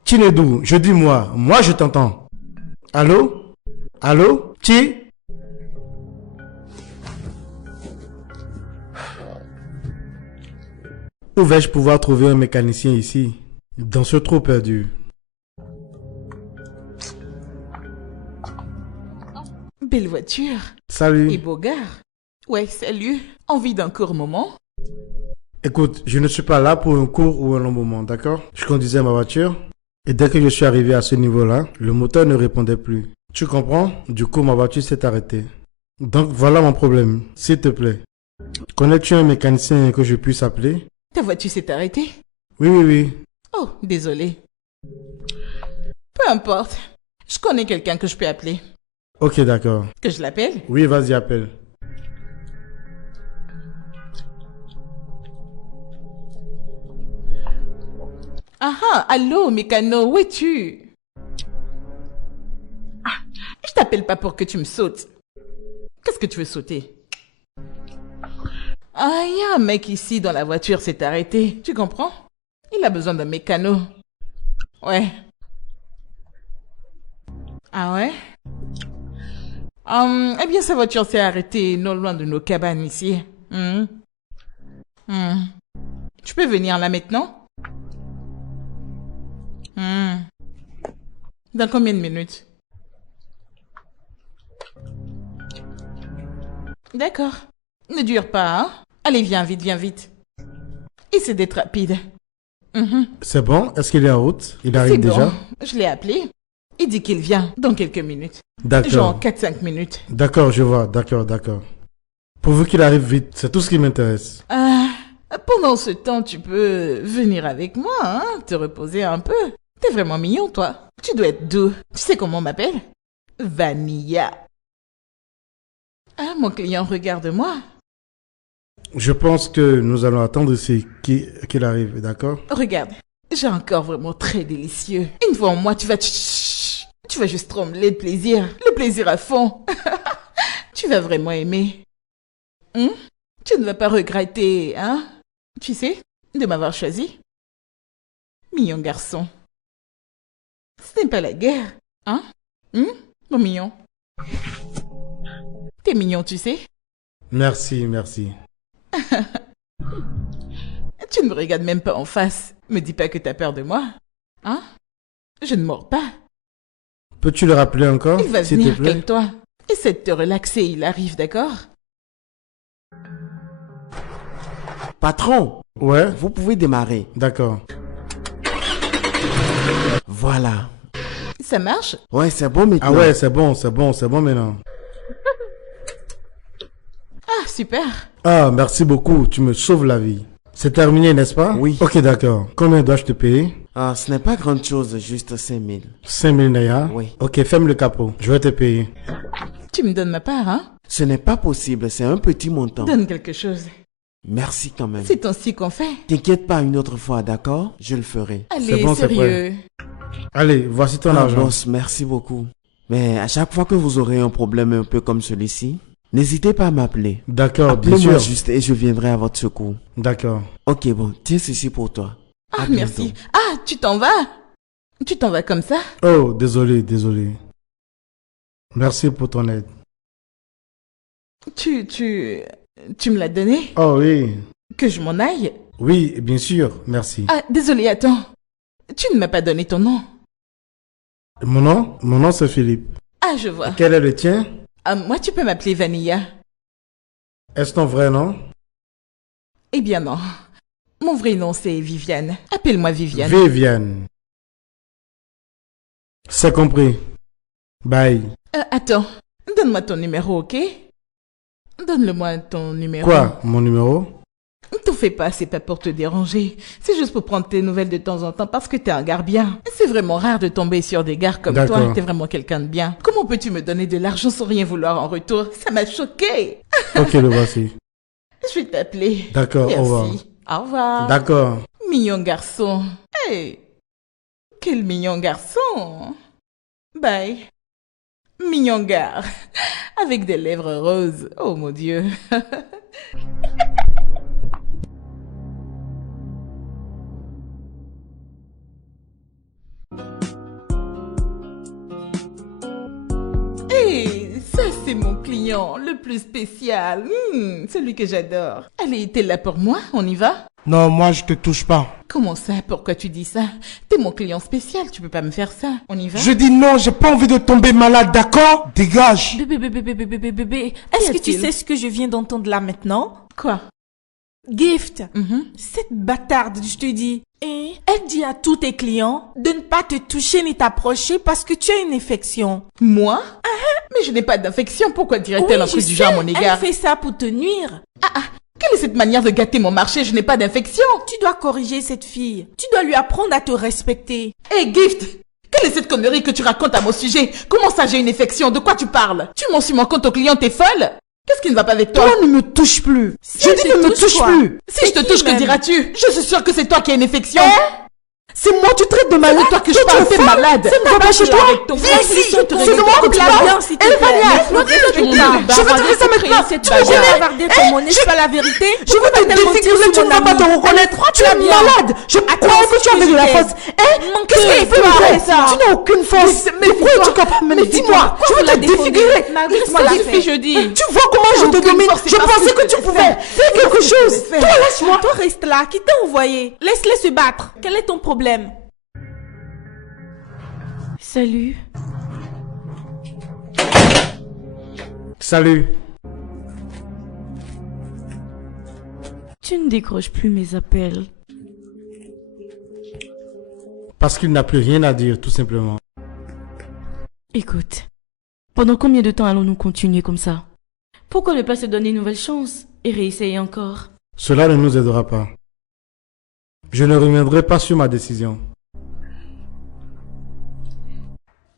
Chinedu, je dis moi je t'entends. Allô? Allô? Chi? Où vais-je pouvoir trouver un mécanicien ici? Dans ce trou perdu. Belle voiture. Salut. Et beau gars. Ouais, salut. Envie d'un court moment? Écoute, je ne suis pas là pour un court ou un long moment, d'accord? Je conduisais ma voiture et dès que je suis arrivé à ce niveau-là, le moteur ne répondait plus. Tu comprends? Du coup, ma voiture s'est arrêtée. Donc voilà mon problème, s'il te plaît. Connais-tu un mécanicien que je puisse appeler? Ta voiture s'est arrêtée? Oui. Oh, désolé. Peu importe. Je connais quelqu'un que je peux appeler. Ok, d'accord. Que je l'appelle? Oui, vas-y, appelle. Ah, allô, mécano, où es-tu? Ah, je t'appelle pas pour que tu me sautes. Qu'est-ce que tu veux sauter? Ah, il y a un mec ici dans la voiture s'est arrêté. Tu comprends? Il a besoin d'un mécano. Ouais. Ah ouais? Eh bien, sa voiture s'est arrêtée non loin de nos cabanes ici. Tu peux venir là maintenant? Dans combien de minutes? D'accord. Ne dure pas, hein? Allez, viens vite, viens vite. Essaie d'être rapide. C'est bon? Est-ce qu'il est en route? Il C'est arrive bon. déjà? Je l'ai appelé. Il dit qu'il vient dans quelques minutes. D'accord. Genre 4-5 minutes. D'accord, je vois. D'accord. Pourvu qu'il arrive vite, c'est tout ce qui m'intéresse. Pendant ce temps, tu peux venir avec moi, hein? Te reposer un peu. T'es vraiment mignon, toi. Tu dois être doux. Tu sais comment on m'appelle? Vanilla. Ah, mon client, regarde-moi. Je pense que nous allons attendre ici qu'il arrive, d'accord? Regarde, j'ai encore vraiment très délicieux. Une fois en moi, tu vas juste trembler de plaisir. Le plaisir à fond. Tu vas vraiment aimer. Tu ne vas pas regretter, hein? Tu sais, de m'avoir choisi. Mignon garçon. Ce n'est pas la guerre, hein? Mon mignon. T'es mignon, tu sais. Merci, merci. Tu ne me regardes même pas en face. Me dis pas que t'as peur de moi. Hein? Je ne mords pas. Peux-tu le rappeler encore, Il va s'il te venir, plaît? calme-toi. Essaie de te relaxer, il arrive, d'accord? Patron, Ouais, vous pouvez démarrer. d'accord. Voilà. Ça marche? Ouais, c'est bon maintenant. Ah ouais, c'est bon maintenant. Ah, super. Ah, merci beaucoup, tu me sauves la vie. C'est terminé, n'est-ce pas? Oui. Ok, d'accord. Combien dois-je te payer? Ah, ce n'est pas grand chose, juste 5000. 5000 Naya? Oui. Ok, ferme le capot. Je vais te payer. Tu me donnes ma part, hein? Ce n'est pas possible, c'est un petit montant. Donne quelque chose. Merci quand même. C'est ainsi qu'on fait. T'inquiète pas une autre fois, d'accord? Je le ferai. Allez, bon, c'est sérieux. Allez, voici ton Ah, argent. boss, merci beaucoup. Mais à chaque fois que vous aurez un problème un peu comme celui-ci, n'hésitez pas à m'appeler. D'accord, bien Appelez-moi sûr. juste et je viendrai à votre secours. D'accord. Ok, bon, tiens ceci pour toi. Ah, À bientôt. merci. Ah, tu t'en vas? Tu t'en vas comme ça? Oh, désolé. Merci pour ton aide. Tu me l'as donné? Oh oui. Que je m'en aille? Oui, bien sûr, merci. Ah, désolé, attends. Tu ne m'as pas donné ton nom. Mon nom c'est Philippe. Ah, je vois. Quel est le tien? Ah, moi, tu peux m'appeler Vanilla. Est-ce ton vrai nom? Eh bien non. Mon vrai nom, c'est Viviane. Appelle-moi Viviane. Viviane. C'est compris. Bye. Attends. Donne-moi ton numéro, ok? Donne-le-moi ton numéro. Quoi, mon numéro? T'en fais pas, c'est pas pour te déranger. C'est juste pour prendre tes nouvelles de temps en temps parce que t'es un gars bien. C'est vraiment rare de tomber sur des gars comme toi. D'accord. T'es vraiment quelqu'un de bien. Comment peux-tu me donner de l'argent sans rien vouloir en retour? Ça m'a choqué. Ok, le voici. Je vais t'appeler. D'accord, au revoir. Merci. Au revoir. D'accord. Mignon garçon. Hey, quel mignon garçon. Bye. Mignon gars. Avec des lèvres roses. Oh mon Dieu. Hey, ça c'est mon client, le plus spécial. Celui que j'adore. Allez, t'es là pour moi? On y va? Non, moi je te touche pas. Comment ça? Pourquoi tu dis ça? T'es mon client spécial, tu peux pas me faire ça. On y va? Je dis non, j'ai pas envie de tomber malade, d'accord? Dégage. Bébé, est-ce que tu a-t-il? sais ce que je viens d'entendre là maintenant? Quoi? Gift, Mhm. cette bâtarde, je te dis. Elle dit à tous tes clients de ne pas te toucher ni t'approcher parce que tu as une infection. Moi? Mais je n'ai pas d'infection, pourquoi dirait-elle un je truc du genre à mon sais, égard? elle fait ça pour te nuire. Quelle est cette manière de gâter mon marché? Je n'ai pas d'infection. Tu dois corriger cette fille. Tu dois lui apprendre à te respecter. Hé, Gift! Quelle est cette connerie que tu racontes à mon sujet? Comment ça, j'ai une infection? De quoi tu parles? Tu m'en suis mon compte aux clients, t'es folle? Qu'est-ce qui ne va pas avec toi? Toi, ne me touche plus. Si elle te touche, quoi? Si je te C'est touche, qui, que même? diras-tu? Je suis sûre que c'est toi qui as une infection. C'est moi, tu traites de C'est malade. de toi que je parle, t'es malade. Va pas chez toi. Avec ton Viens gros ici. client, te C'est de règle moi ton que tu problème. parles. s'il te Elle plaît. va bien. Laisse-moi Je tout le vais monde te bavarder, faire ça se créer maintenant. cette Tu vas bagarre. jamais Bavarder comme on n'est pas la vérité. Je vais te défigurer, tu ne vas pas te reconnaître. Tu es malade. Je crois que tu as de la force. Qu'est-ce qu'il peut me faire ça? Tu n'as aucune force. Mais pourquoi es-tu capable? Mais dis-moi, tu veux te défigurer. Laisse-moi la Suffit, je faire. dis. Tu vois comment je te aucune domine? force, c'est Je parce pensais que que tu je pouvais faire quelque chose. faire. Toi, laisse-moi. Toi, reste là. Qui t'a envoyé? Laisse-les se battre. Quel est ton problème? Salut. Salut. Tu ne décroches plus mes appels. Parce qu'il n'a plus rien à dire, tout simplement. Écoute, pendant combien de temps allons-nous continuer comme ça? Pourquoi ne pas se donner une nouvelle chance et réessayer encore? Cela ne nous aidera pas. Je ne reviendrai pas sur ma décision.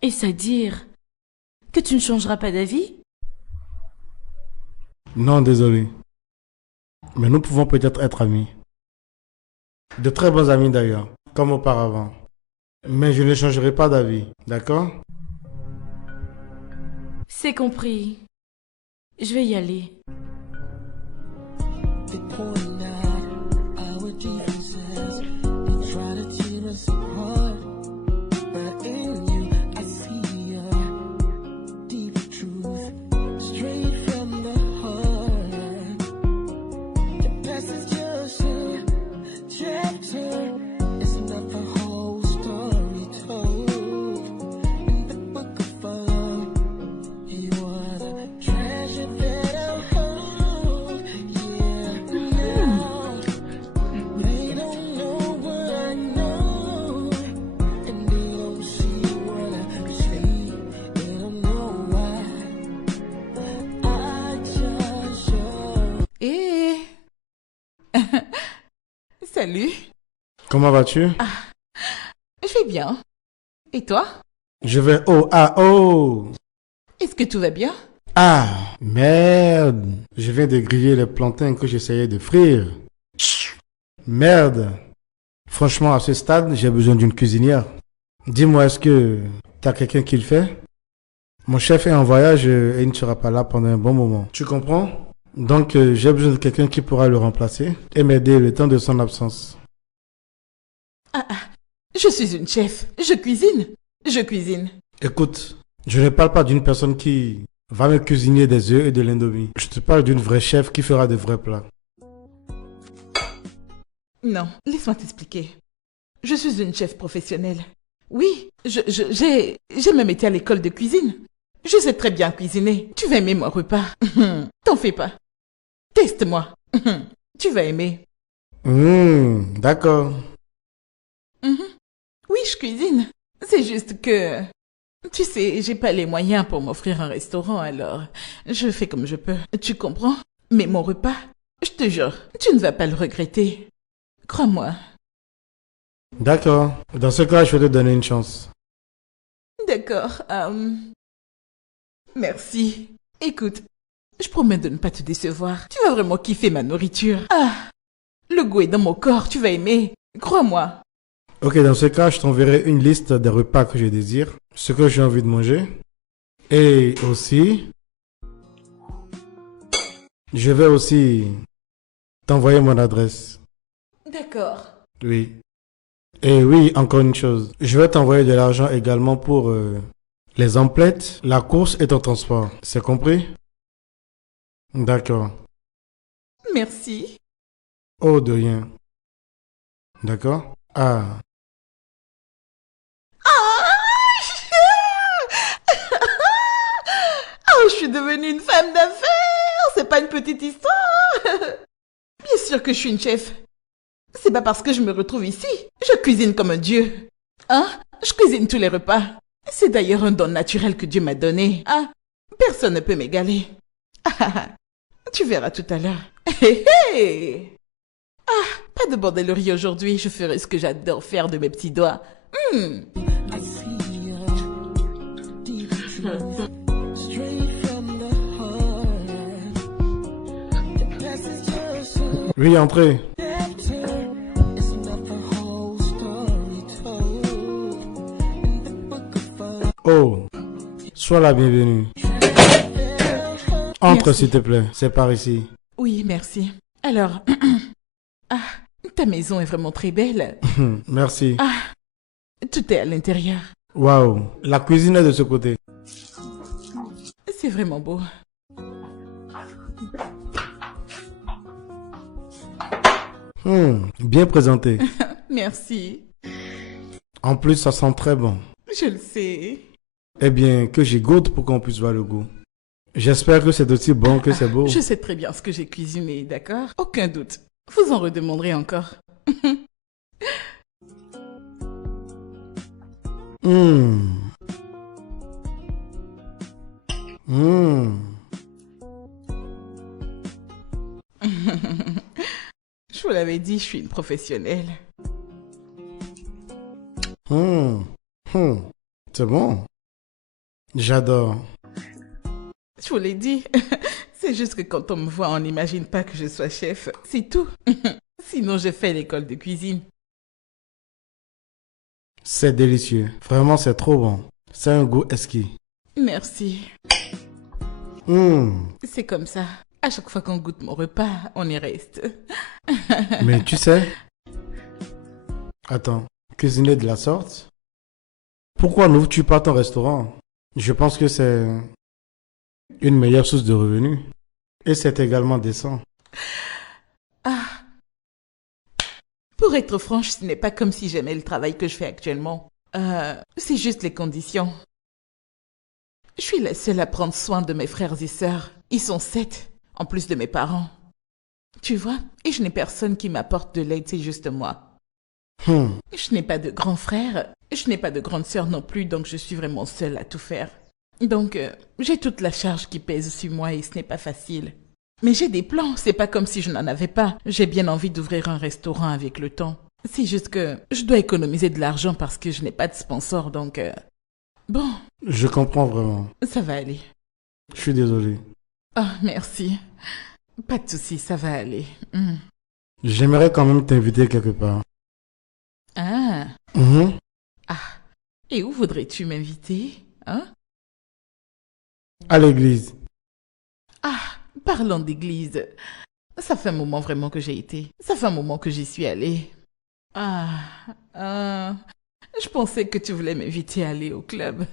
Et c'est-à-dire, Que tu ne changeras pas d'avis? Non, désolé. Mais nous pouvons peut-être être amis. De très bons amis d'ailleurs, comme auparavant. Mais je ne changerai pas d'avis, d'accord? C'est compris. Je vais y aller. Salut. Comment vas-tu? Je vais bien. Et toi? Je vais... Oh, ah, oh! Est-ce que tout va bien? Ah, merde! Je viens de griller les plantains que j'essayais de frire. Merde! Franchement, à ce stade, j'ai besoin d'une cuisinière. Dis-moi, est-ce que t'as quelqu'un qui le fait? Mon chef est en voyage et il ne sera pas là pendant un bon moment. Tu comprends? Donc, j'ai besoin de quelqu'un qui pourra le remplacer et m'aider le temps de son absence. Je suis une chef. Je cuisine. Je cuisine. Écoute, je ne parle pas d'une personne qui va me cuisiner des œufs et de l'indomie. Je te parle d'une vraie chef qui fera de vrais plats. Non, laisse-moi t'expliquer. Je suis une chef professionnelle. Oui, j'ai même été à l'école de cuisine. Je sais très bien cuisiner. Tu vas aimer mon repas. T'en fais pas. Teste-moi. Tu vas aimer. D'accord. Oui, je cuisine. C'est juste que... Tu sais, j'ai pas les moyens pour m'offrir un restaurant, alors je fais comme je peux. Tu comprends? Mais mon repas, je te jure, tu ne vas pas le regretter. Crois-moi. D'accord. Dans ce cas, je vais te donner une chance. D'accord. Merci. Écoute, je promets de ne pas te décevoir. Tu vas vraiment kiffer ma nourriture. Le goût est dans mon corps, tu vas aimer. Crois-moi. Ok, dans ce cas, je t'enverrai une liste des repas que je désire, ce que j'ai envie de manger. Et aussi, je vais aussi t'envoyer mon adresse. D'accord. Oui. Et oui, encore une chose. Je vais t'envoyer de l'argent également pour les emplettes, la course et ton transport. C'est compris? D'accord. Merci. Oh, de rien. D'accord? Ah. Oh, je suis devenue une femme d'affaires. C'est pas une petite histoire. Bien sûr que je suis une chef. C'est pas parce que je me retrouve ici. Je cuisine comme un dieu. Je cuisine tous les repas. C'est d'ailleurs un don naturel que Dieu m'a donné. Personne ne peut m'égaler. Tu verras tout à l'heure. Pas de bordellerie aujourd'hui. Je ferai ce que j'adore faire de mes petits doigts. Oui, entrez. Oh, sois la bienvenue. Entre, Merci. s'il te plaît. C'est par ici. Oui, merci. Alors, ta maison est vraiment très belle. Merci. Tout est à l'intérieur. Waouh, la cuisine est de ce côté. C'est vraiment beau. Bien présenté. Merci. En plus, ça sent très bon. Je le sais. Eh bien, que j'y goûte pour qu'on puisse voir le goût. J'espère que c'est aussi bon que c'est beau. Je sais très bien ce que j'ai cuisiné, d'accord? Aucun doute. Vous en redemanderez encore. Je vous l'avais dit, je suis une professionnelle. C'est bon. J'adore. Je vous l'ai dit. C'est juste que quand on me voit, on n'imagine pas que je sois chef. C'est tout. Sinon, j'ai fait l'école de cuisine. C'est délicieux. Vraiment, c'est trop bon. C'est un goût exquis. Merci. Hum. C'est comme ça. À chaque fois qu'on goûte mon repas, on y reste. Mais tu sais... Attends, cuisiner de la sorte? Pourquoi n'ouvres-tu pas ton restaurant? Je pense que c'est une meilleure source de revenus. Et c'est également décent. Ah. Pour être franche, ce n'est pas comme si j'aimais le travail que je fais actuellement. C'est juste les conditions. Je suis la seule à prendre soin de mes frères et sœurs. Ils sont 7, en plus de mes parents. Tu vois? Et je n'ai personne qui m'apporte de l'aide, c'est juste moi. Je n'ai pas de grand frère, je n'ai pas de grande sœur non plus, donc je suis vraiment seule à tout faire. Donc, j'ai toute la charge qui pèse sur moi et ce n'est pas facile. Mais j'ai des plans, c'est pas comme si je n'en avais pas. J'ai bien envie d'ouvrir un restaurant avec le temps. C'est juste que je dois économiser de l'argent parce que je n'ai pas de sponsor, donc... Bon, Je comprends vraiment. ça va aller. Je suis désolé. Ah, merci. Pas de souci, ça va aller. J'aimerais quand même t'inviter quelque part. Ah, Mhm. et où voudrais-tu m'inviter? Hein? À l'église. Ah, parlons d'église. Ça fait un moment vraiment que j'ai été. Ça fait un moment que j'y suis allée. Je pensais que tu voulais m'inviter à aller au club.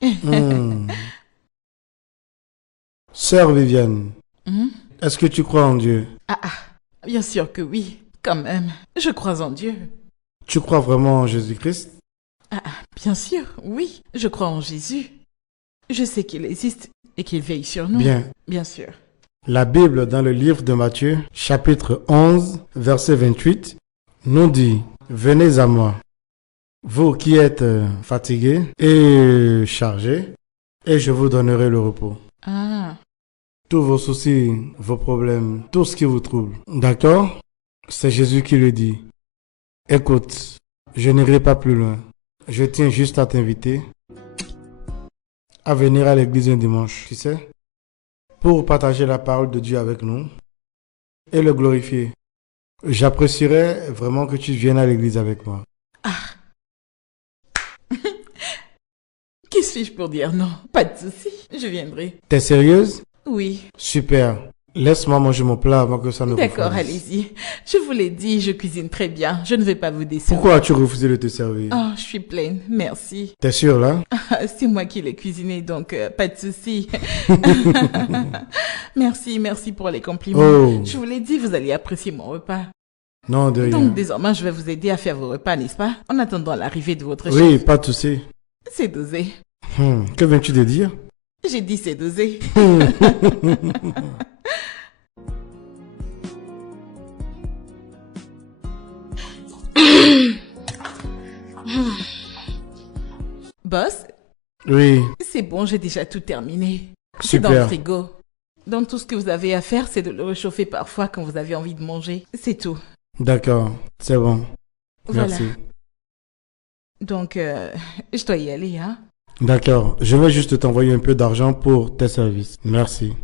Hmm. Sœur Viviane, Hmm? est-ce que tu crois en Dieu? Bien sûr que oui, quand même. Je crois en Dieu. Tu crois vraiment en Jésus-Christ? Bien sûr, oui. Je crois en Jésus. Je sais qu'il existe et qu'il veille sur nous. Bien. Bien sûr. La Bible, dans le livre de Matthieu, chapitre 11, verset 28, nous dit: Venez à moi, vous qui êtes fatigués et chargés, et je vous donnerai le repos. Tous vos soucis, vos problèmes, tout ce qui vous trouble. D'accord? C'est Jésus qui le dit. Écoute, je n'irai pas plus loin. Je tiens juste à t'inviter à venir à l'église un dimanche, tu sais, pour partager la parole de Dieu avec nous et le glorifier. J'apprécierais vraiment que tu viennes à l'église avec moi. Qui suis-je pour dire non? Pas de souci, je viendrai. T'es sérieuse? Oui. Super. Laisse-moi manger mon plat avant que ça ne D'accord, refroidisse. allez-y. Je vous l'ai dit, je cuisine très bien. Je ne vais pas vous décevoir. Pourquoi as-tu refusé de te servir? Oh, je suis pleine, merci. T'es sûre là? C'est moi qui l'ai cuisiné, donc pas de souci. Merci pour les compliments. Oh. Je vous l'ai dit, vous allez apprécier mon repas. Non, de rien. Donc désormais, je vais vous aider à faire vos repas, n'est-ce pas? En attendant l'arrivée de votre Oui, chef. pas de souci. C'est dosé. Que viens-tu de dire? J'ai dit c'est dosé. Boss, Oui, c'est bon, j'ai déjà tout terminé. C'est dans le super. frigo. Donc tout ce que vous avez à faire, c'est de le réchauffer parfois quand vous avez envie de manger. C'est tout. D'accord, c'est bon. Voilà. Merci. Donc, je dois y aller, hein. D'accord, je vais juste t'envoyer un peu d'argent pour tes services. Merci.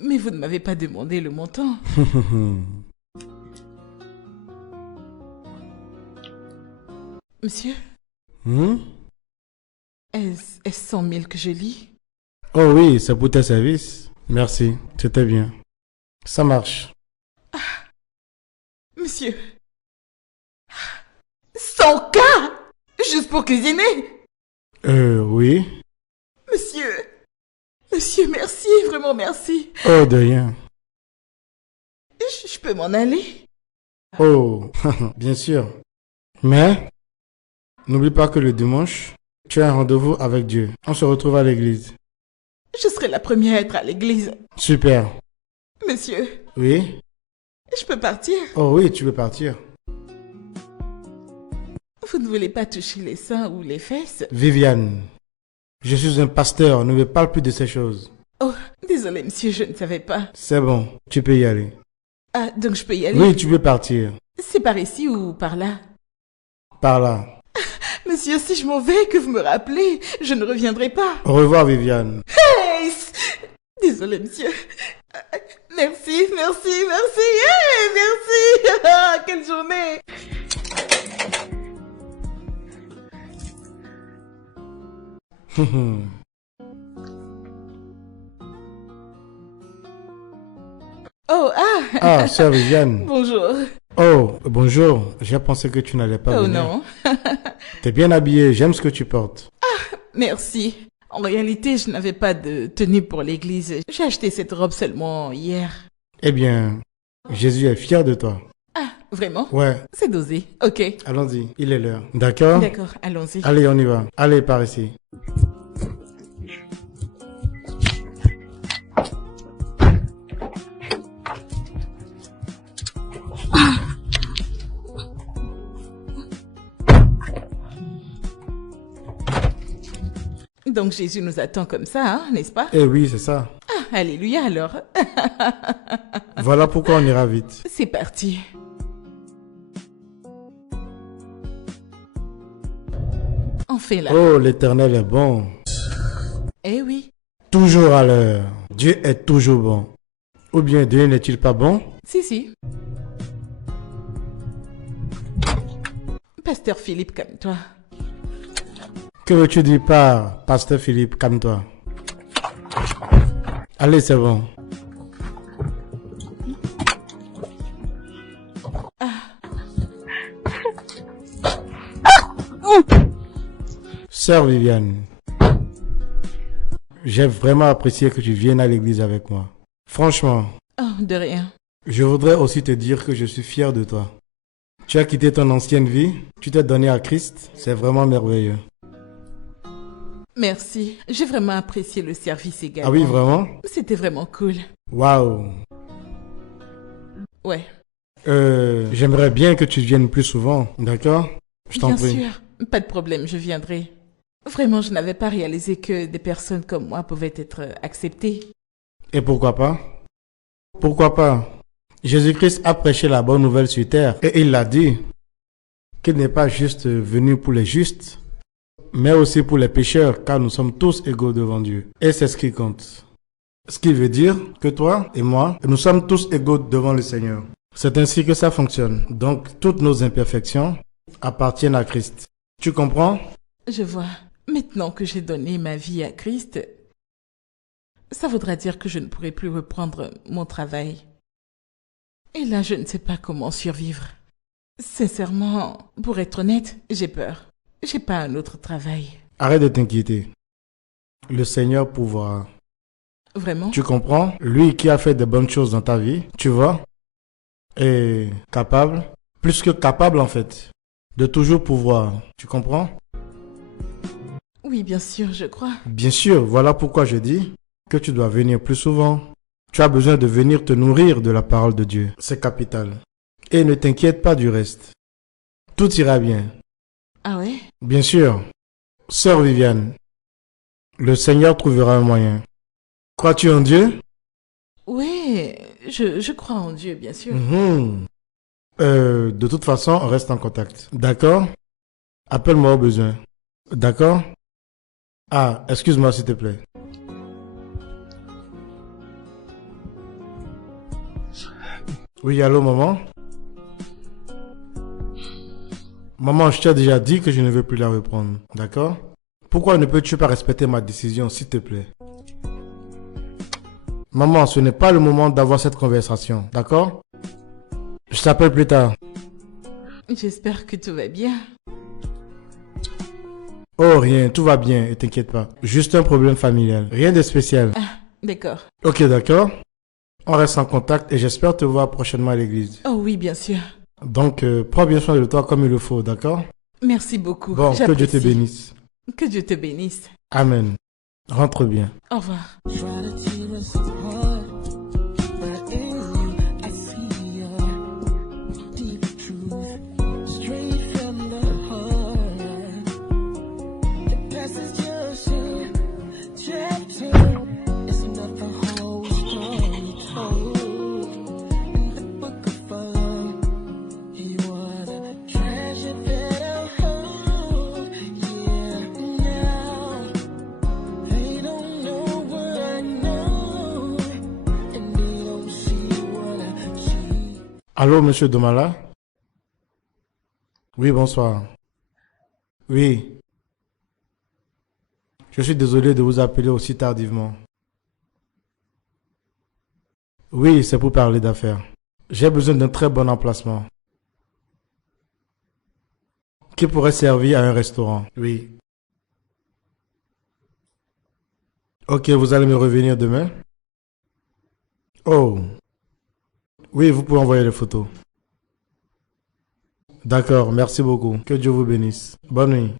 Mais vous ne m'avez pas demandé le montant. Monsieur, Hmm? est-ce 100 000 que je lis? Oh oui, c'est pour tes services. Merci, c'était bien. Ça marche. Monsieur, 100 K juste pour cuisiner? Oui. Monsieur, merci, vraiment merci. Oh, de rien. Je peux m'en aller? Oh, bien sûr. Mais, n'oublie pas que le dimanche, tu as un rendez-vous avec Dieu. On se retrouve à l'église. Je serai la première à être à l'église. Super. Monsieur, Oui? je peux partir? Oh oui, tu veux partir. Vous ne voulez pas toucher les seins ou les fesses? Viviane, je suis un pasteur, ne me parle plus de ces choses. Oh, désolé monsieur, je ne savais pas. C'est bon, tu peux y aller. Ah, donc je peux y aller? Oui, tu peux partir. C'est par ici ou par là? Par là. Monsieur, si je m'en vais, que vous me rappelez, je ne reviendrai pas. Au revoir, Viviane. Hey, Désolé, monsieur. Merci, merci, merci. Hey, merci. Ah, quelle journée. Oh, ah. Ah, sœur Viviane. Bonjour. Oh, bonjour. J'ai pensé que tu n'allais pas Oh venir. non. T'es bien habillée, j'aime ce que tu portes. Merci. En réalité, je n'avais pas de tenue pour l'église. J'ai acheté cette robe seulement hier. Eh bien, Jésus est fier de toi. Ah, vraiment? Ouais, C'est dosé. Ok. allons-y, il est l'heure. D'accord? D'accord, allons-y. Allez, on y va. Allez, par ici. Donc Jésus nous attend comme ça, hein, n'est-ce pas? Eh oui, c'est ça. Ah, alléluia alors. Voilà pourquoi on ira vite. C'est parti. On fait là. Oh, l'Éternel est bon. Eh oui. Toujours à l'heure. Dieu est toujours bon. Ou bien Dieu n'est-il pas bon? Si, si. Pasteur Philippe, comme toi. Que veux-tu dire par Pasteur Philippe, calme-toi. Allez, c'est bon. Sœur Viviane, j'ai vraiment apprécié que tu viennes à l'église avec moi. Franchement, Oh, de rien. je voudrais aussi te dire que je suis fier de toi. Tu as quitté ton ancienne vie, tu t'es donné à Christ, c'est vraiment merveilleux. Merci. J'ai vraiment apprécié le service également. Ah oui, vraiment? C'était vraiment cool. Waouh! Ouais. J'aimerais bien que tu viennes plus souvent, d'accord? Je t'en Bien prie. sûr. Pas de problème, je viendrai. Vraiment, je n'avais pas réalisé que des personnes comme moi pouvaient être acceptées. Et pourquoi pas? Pourquoi pas? Jésus-Christ a prêché la bonne nouvelle sur terre et il l'a dit qu'il n'est pas juste venu pour les justes, mais aussi pour les pécheurs, car nous sommes tous égaux devant Dieu. Et c'est ce qui compte. Ce qui veut dire que toi et moi, nous sommes tous égaux devant le Seigneur. C'est ainsi que ça fonctionne. Donc, toutes nos imperfections appartiennent à Christ. Tu comprends? Je vois. Maintenant que j'ai donné ma vie à Christ, ça voudra dire que je ne pourrai plus reprendre mon travail. Et là, je ne sais pas comment survivre. Sincèrement, pour être honnête, j'ai peur. J'ai pas un autre travail. Arrête de t'inquiéter. Le Seigneur pourvoira. Vraiment? Tu comprends? Lui qui a fait de bonnes choses dans ta vie, tu vois, est capable, plus que capable en fait, de toujours pouvoir. Tu comprends? Oui, bien sûr, je crois. Bien sûr, voilà pourquoi je dis que tu dois venir plus souvent. Tu as besoin de venir te nourrir de la parole de Dieu. C'est capital. Et ne t'inquiète pas du reste. Tout ira bien. Ah ouais? Bien sûr. Sœur Viviane, le Seigneur trouvera un moyen. Crois-tu en Dieu? Oui, je crois en Dieu, bien sûr. Mhm. De toute façon, on reste en contact. D'accord? Appelle-moi au besoin. D'accord? Ah, excuse-moi s'il te plaît. Oui, allô, maman? Maman, je t'ai déjà dit que je ne veux plus la reprendre. D'accord? Pourquoi ne peux-tu pas respecter ma décision, s'il te plaît? Maman, ce n'est pas le moment d'avoir cette conversation. D'accord? Je t'appelle plus tard. J'espère que tout va bien. Oh, rien, tout va bien, et t'inquiète pas. Juste un problème familial, rien de spécial. Ah, d'accord. Ok, d'accord. On reste en contact et j'espère te voir prochainement à l'église. Oh oui, bien sûr. Donc, prends bien soin de toi comme il le faut, d'accord? Merci beaucoup. Bon, que Dieu te J'apprécie. bénisse. Que Dieu te bénisse. Amen. Rentre bien. Au revoir. They don't know what I know. Allô, monsieur Domala? Oui, bonsoir. Oui. Je suis désolé de vous appeler aussi tardivement. Oui, c'est pour parler d'affaires. J'ai besoin d'un très bon emplacement qui pourrait servir à un restaurant. Oui. Ok, vous allez me revenir demain? Oh. Oui, vous pouvez envoyer les photos. D'accord, merci beaucoup. Que Dieu vous bénisse. Bonne nuit.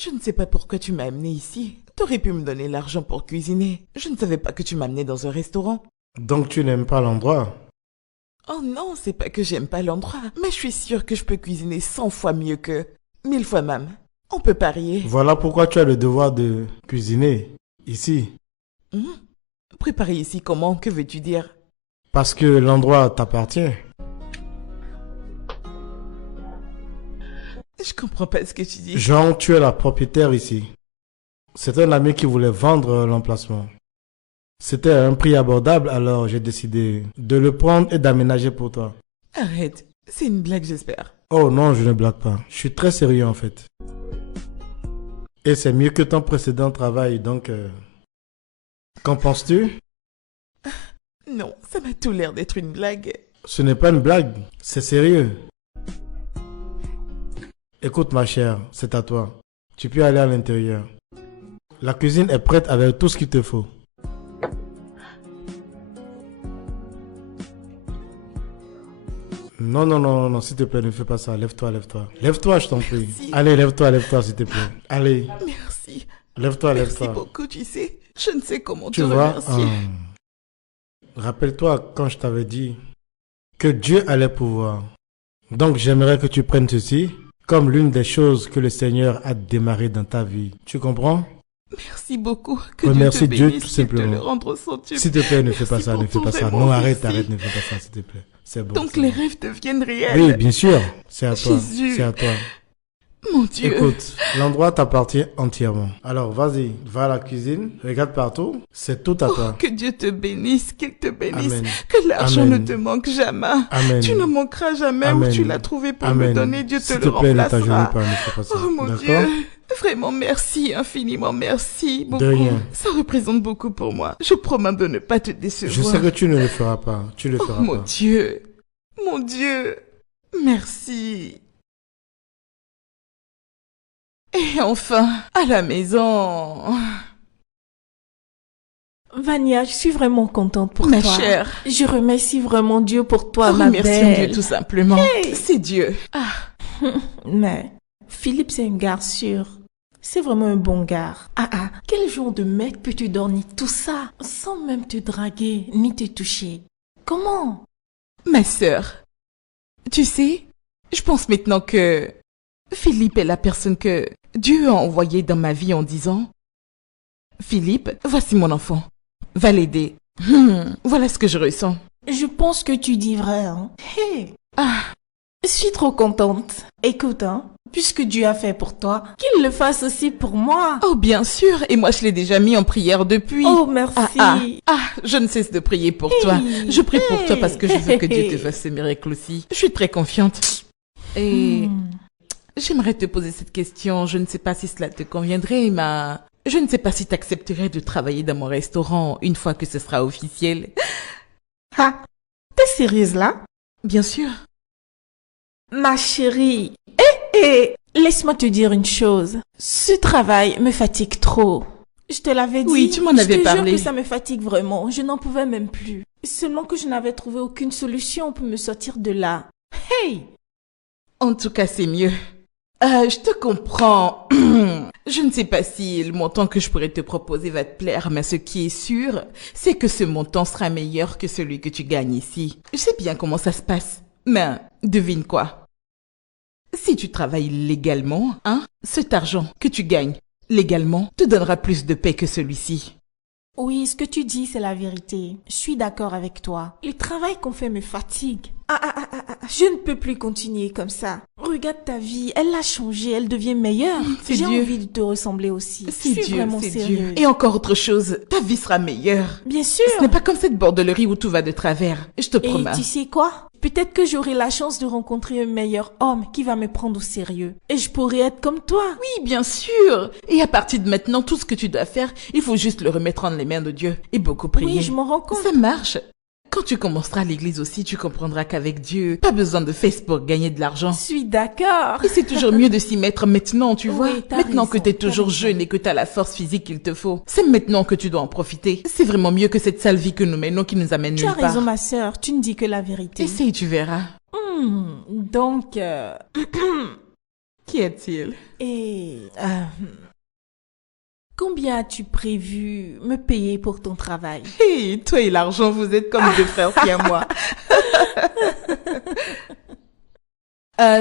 Je ne sais pas pourquoi tu m'as amené ici. T'aurais pu me donner l'argent pour cuisiner. Je ne savais pas que tu m'amenais dans un restaurant. Donc tu n'aimes pas l'endroit? Oh non, c'est pas que j'aime pas l'endroit, mais je suis sûre que je peux cuisiner 100 fois mieux que... 1000 fois même. On peut parier. Voilà pourquoi tu as le devoir de cuisiner ici. Préparer ici comment? Que veux-tu dire? Parce que l'endroit t'appartient. Je comprends pas ce que tu dis. Jean, tu es la propriétaire ici. C'est un ami qui voulait vendre l'emplacement. C'était à un prix abordable, alors j'ai décidé de le prendre et d'aménager pour toi. Arrête, c'est une blague j'espère. Oh non, je ne blague pas. Je suis très sérieux en fait. Et c'est mieux que ton précédent travail, donc... Qu'en penses-tu? Non, ça m'a tout l'air d'être une blague. Ce n'est pas une blague, c'est sérieux. Écoute ma chère, c'est à toi. Tu peux aller à l'intérieur. La cuisine est prête avec tout ce qu'il te faut. Non, non, non, non, s'il te plaît, ne fais pas ça. Lève-toi, lève-toi. Lève-toi, je t'en prie. Merci. Allez, lève-toi, s'il te plaît. Allez, Merci. lève-toi, Merci lève-toi. beaucoup, tu sais. Je ne sais comment Tu te vois, remercier. rappelle-toi quand je t'avais dit que Dieu allait pouvoir. Donc, j'aimerais que tu prennes ceci comme l'une des choses que le Seigneur a démarré dans ta vie. Tu comprends? Merci beaucoup. Que Remercie Dieu te Dieu, bénisse tout et te simplement. le rendre centuple. S'il te plaît, ne fais pas Merci ça, ne pour fais pas tout, ça. vraiment, Non, arrête, merci. arrête, ne fais pas ça, s'il te plaît. C'est bon. Donc c'est les bon. rêves deviennent réels. Oui, bien sûr. C'est à toi. Jésus. C'est à toi. Mon Dieu. Écoute, l'endroit t'appartient entièrement. Alors, vas-y, va à la cuisine, regarde partout. C'est tout à Oh, toi. que Dieu te bénisse, qu'il te bénisse. Amen. Que l'argent ne Amen. te manque jamais. Amen. Tu ne manqueras jamais Amen. où tu l'as trouvé pour Amen. me donner. Dieu te S'il le te plaît, ne remplacera. t'agenouille pas, ne fais pas ça. Oh mon D'accord? Dieu. Vraiment merci, infiniment merci. Beaucoup. De rien. Ça représente beaucoup pour moi. Je promets de ne pas te décevoir. Je sais que tu ne le feras pas. Tu le Oh feras mon pas. Dieu. Mon Dieu. Merci. Et enfin, à la maison. Vania, je suis vraiment contente pour Ma toi. chère. Je remercie vraiment Dieu pour toi, ma Remercions belle. Dieu tout simplement. Hey. C'est Dieu. Mais Philippe, c'est un gars sûr. C'est vraiment un bon gars. Quel genre de mec peut te donner tout ça sans même te draguer ni te toucher? Comment? Ma sœur, tu sais, je pense maintenant que Philippe est la personne que Dieu a envoyée dans ma vie en disant « Philippe, voici mon enfant. Va l'aider. Voilà ce que je ressens. Je pense que tu dis vrai, hein? Hey! Je suis trop contente. Écoute, puisque Dieu a fait pour toi, qu'il le fasse aussi pour moi. Oh, bien sûr, et moi je l'ai déjà mis en prière depuis. Oh, merci. Je ne cesse de prier pour toi. Je prie pour toi parce que je veux que Dieu te fasse ce miracle aussi. Je suis très confiante. Et j'aimerais te poser cette question. Je ne sais pas si cela te conviendrait, mais je ne sais pas si tu accepterais de travailler dans mon restaurant une fois que ce sera officiel. T'es sérieuse là? Bien sûr. Ma chérie, laisse-moi te dire une chose. Ce travail me fatigue trop. Je te l'avais dit. Oui, tu m'en avais Je te parlé. jure que ça me fatigue vraiment. Je n'en pouvais même plus. Seulement que je n'avais trouvé aucune solution pour me sortir de là. Hey! En tout cas, c'est mieux. Je te comprends. Je ne sais pas si le montant que je pourrais te proposer va te plaire, mais ce qui est sûr, c'est que ce montant sera meilleur que celui que tu gagnes ici. Je sais bien comment ça se passe. Mais devine quoi? Si tu travailles légalement, cet argent que tu gagnes légalement te donnera plus de paix que celui-ci. Oui, ce que tu dis, c'est la vérité. Je suis d'accord avec toi. Le travail qu'on fait me fatigue. Je ne peux plus continuer comme ça. Regarde ta vie, elle a changé, elle devient meilleure. C'est J'ai Dieu. envie de te ressembler aussi. C'est Je suis vraiment Dieu. sérieuse. Et encore autre chose, ta vie sera meilleure. Bien sûr. Ce n'est pas comme cette bordellerie où tout va de travers. Je te Et promets. tu sais quoi? Peut-être que j'aurai la chance de rencontrer un meilleur homme qui va me prendre au sérieux. Et je pourrai être comme toi. Oui, bien sûr. Et à partir de maintenant, tout ce que tu dois faire, il faut juste le remettre entre les mains de Dieu et beaucoup prier. Oui, je m'en rends compte. Ça marche. Quand tu commenceras l'église aussi, tu comprendras qu'avec Dieu, pas besoin de faire pour gagner de l'argent. Je suis d'accord. Et c'est toujours mieux de s'y mettre maintenant, tu Oui, vois. t'as Maintenant raison, que t'es t'as toujours raison. jeune et que t'as la force physique qu'il te faut. C'est maintenant que tu dois en profiter. C'est vraiment mieux que cette sale vie que nous menons qui nous amène Tu nulle as part. raison, ma sœur. Tu ne dis que la vérité. Essaye, tu verras. Donc, Qu'y a-t-il? et combien as-tu prévu me payer pour ton travail? Hé, toi et l'argent, vous êtes comme deux frères, tiens-moi.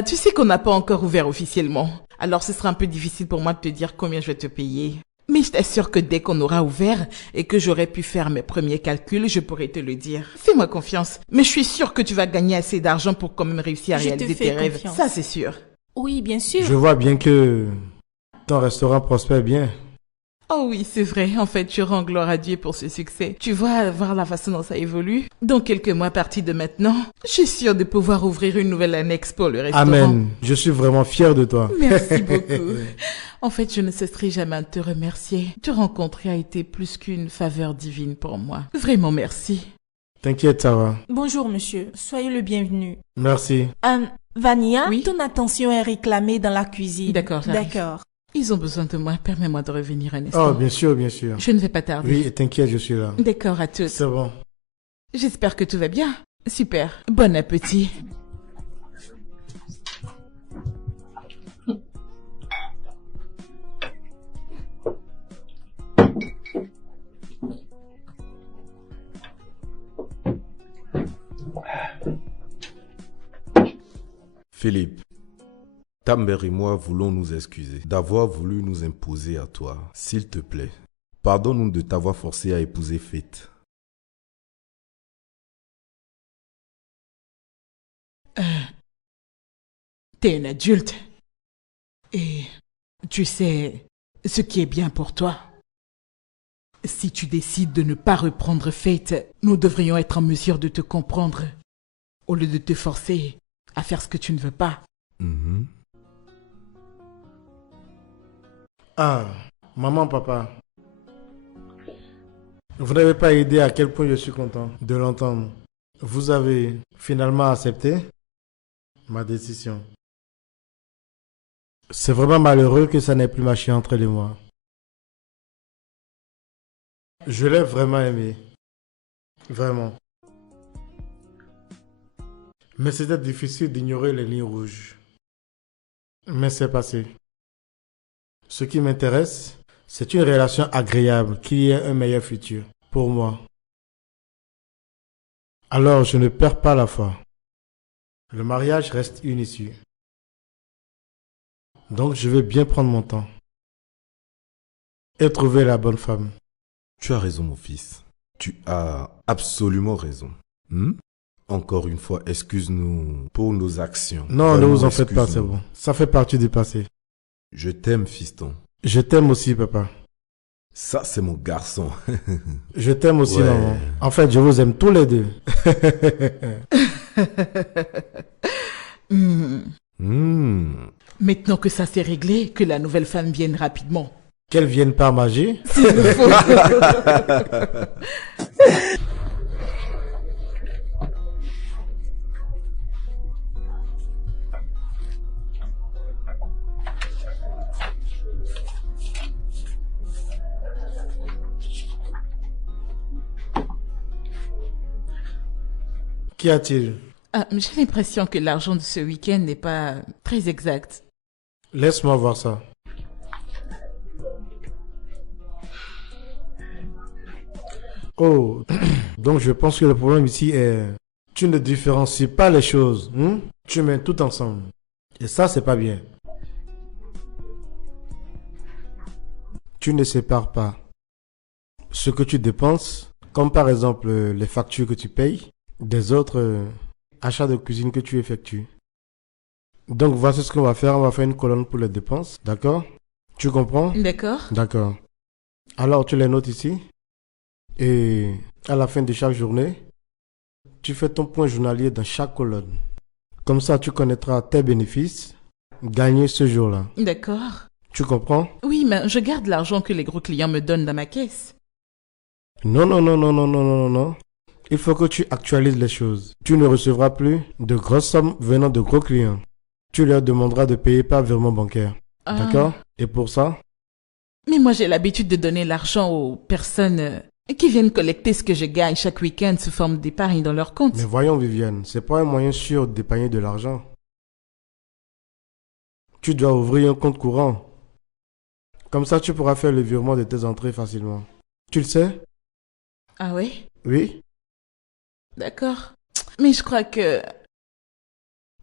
Tu sais qu'on n'a pas encore ouvert officiellement. Alors ce sera un peu difficile pour moi de te dire combien je vais te payer. Mais je t'assure que dès qu'on aura ouvert et que j'aurai pu faire mes premiers calculs, je pourrai te le dire. Fais-moi confiance. Mais je suis sûre que tu vas gagner assez d'argent pour quand même réussir à Je te réaliser fais tes rêves. confiance. Ça, c'est sûr. Oui, bien sûr. Je vois bien que ton restaurant prospère bien. Oh oui, c'est vrai. En fait, je rends gloire à Dieu pour ce succès. Tu vois, voir la façon dont ça évolue. Dans quelques mois à partir de maintenant, je suis sûre de pouvoir ouvrir une nouvelle annexe pour le restaurant. Amen. Je suis vraiment fier de toi. Merci beaucoup. En fait, je ne cesserai jamais de te remercier. Te rencontrer a été plus qu'une faveur divine pour moi. Vraiment merci. T'inquiète, ça va. Bonjour, monsieur. Soyez le bienvenu. Merci. Vania, Oui? ton attention est réclamée dans la cuisine. D'accord, j'arrive. D'accord. Ils ont besoin de moi. Permets-moi de revenir un instant. Oh, bien sûr, bien sûr. Je ne vais pas tarder. Oui, t'inquiète, je suis là. D'accord à tous. C'est bon. J'espère que tout va bien. Super. Bon appétit. Philippe, ta mère et moi voulons nous excuser d'avoir voulu nous imposer à toi. S'il te plaît, pardonne-nous de t'avoir forcé à épouser Faith. T'es un adulte. Et tu sais ce qui est bien pour toi. Si tu décides de ne pas reprendre Faith, nous devrions être en mesure de te comprendre, au lieu de te forcer à faire ce que tu ne veux pas. Mhm. Ah, maman, papa. Vous n'avez pas idée à quel point je suis content de l'entendre. Vous avez finalement accepté ma décision. C'est vraiment malheureux que ça n'ait plus marché entre les moi. Je l'ai vraiment aimé. Vraiment. Mais c'était difficile d'ignorer les lignes rouges. Mais c'est passé. Ce qui m'intéresse, c'est une relation agréable qui ait un meilleur futur pour moi. Alors je ne perds pas la foi. Le mariage reste une issue. Donc je vais bien prendre mon temps et trouver la bonne femme. Tu as raison, mon fils. Tu as absolument raison. Encore une fois, excuse-nous pour nos actions. Non, ne Vraiment, vous en faites pas, c'est excuse-nous. bon. Ça fait partie du passé. Je t'aime, fiston. Je t'aime aussi, papa. Ça, c'est mon garçon. Je t'aime aussi, Ouais. maman. En fait, je vous aime tous les deux. Maintenant que ça s'est réglé, que la nouvelle femme vienne rapidement. Qu'elle vienne par magie. Qu'y a-t-il? J'ai l'impression que l'argent de ce week-end n'est pas très exact. Laisse-moi voir ça. Oh, donc je pense que le problème ici est... Tu ne différencies pas les choses. Tu mets tout ensemble. Et ça, c'est pas bien. tu ne sépares pas ce que tu dépenses, comme par exemple les factures que tu payes, des autres achats de cuisine que tu effectues. Donc voici ce qu'on va faire. On va faire une colonne pour les dépenses. D'accord? Tu comprends? D'accord. D'accord. Alors tu les notes ici. Et à la fin de chaque journée, tu fais ton point journalier dans chaque colonne. Comme ça, tu connaîtras tes bénéfices gagnés ce jour-là. D'accord. Tu comprends? Oui, mais je garde l'argent que les gros clients me donnent dans ma caisse. Non, non, non, non, non, non, non, non. Il faut que tu actualises les choses. Tu ne recevras plus de grosses sommes venant de gros clients. Tu leur demanderas de payer par virement bancaire. Ah. D'accord? Et pour ça? Mais moi, j'ai l'habitude de donner l'argent aux personnes qui viennent collecter ce que je gagne chaque week-end sous forme d'épargne dans leur compte. Mais voyons, Viviane, c'est pas un moyen sûr d'épargner de l'argent. Tu dois ouvrir un compte courant. Comme ça, tu pourras faire le virement de tes entrées facilement. Tu le sais? Ah oui? Oui? D'accord. Mais je crois que...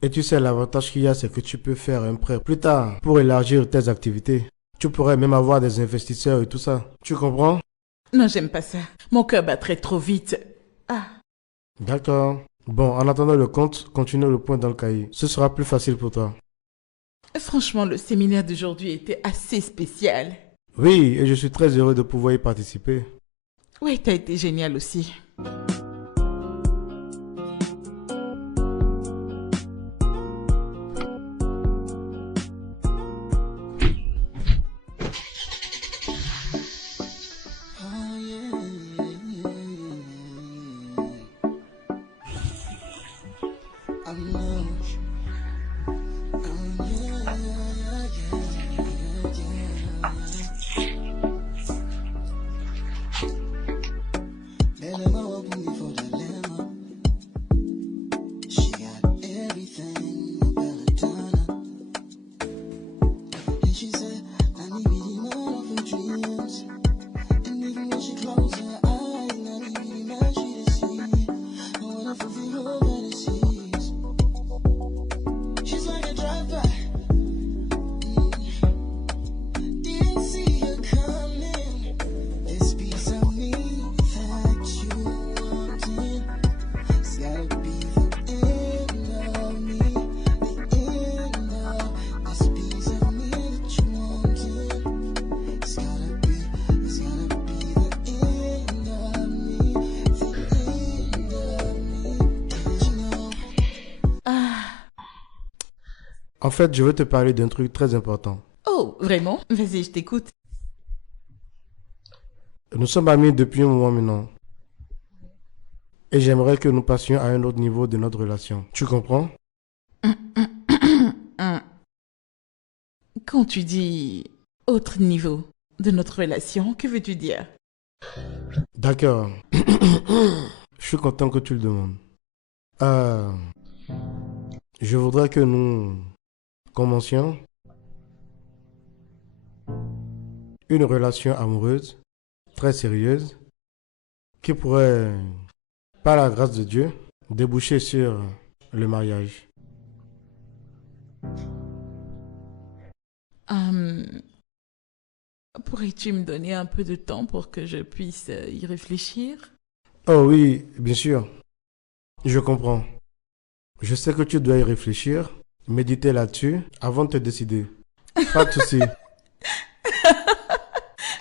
Et tu sais, l'avantage qu'il y a, c'est que tu peux faire un prêt plus tard pour élargir tes activités. Tu pourrais même avoir des investisseurs et tout ça. Tu comprends? Non, j'aime pas ça. Mon cœur battrait trop vite. Ah. D'accord. Bon, en attendant le compte, continue le point dans le cahier. Ce sera plus facile pour toi. Franchement, le séminaire d'aujourd'hui était assez spécial. Oui, et je suis très heureux de pouvoir y participer. Oui, t'as été génial aussi. En fait, je veux te parler d'un truc très important. Oh, vraiment? Vas-y, je t'écoute. Nous sommes amis depuis un moment maintenant. Et j'aimerais que nous passions à un autre niveau de notre relation. Tu comprends? Quand tu dis autre niveau de notre relation, que veux-tu dire? D'accord. Je suis content que tu le demandes. Je voudrais que nous commencions une relation amoureuse, très sérieuse, qui pourrait, par la grâce de Dieu, déboucher sur le mariage. Pourrais-tu me donner un peu de temps pour que je puisse y réfléchir? Oh oui, bien sûr. Je comprends. Je sais que tu dois y réfléchir, méditer là-dessus avant de te décider. Pas de souci.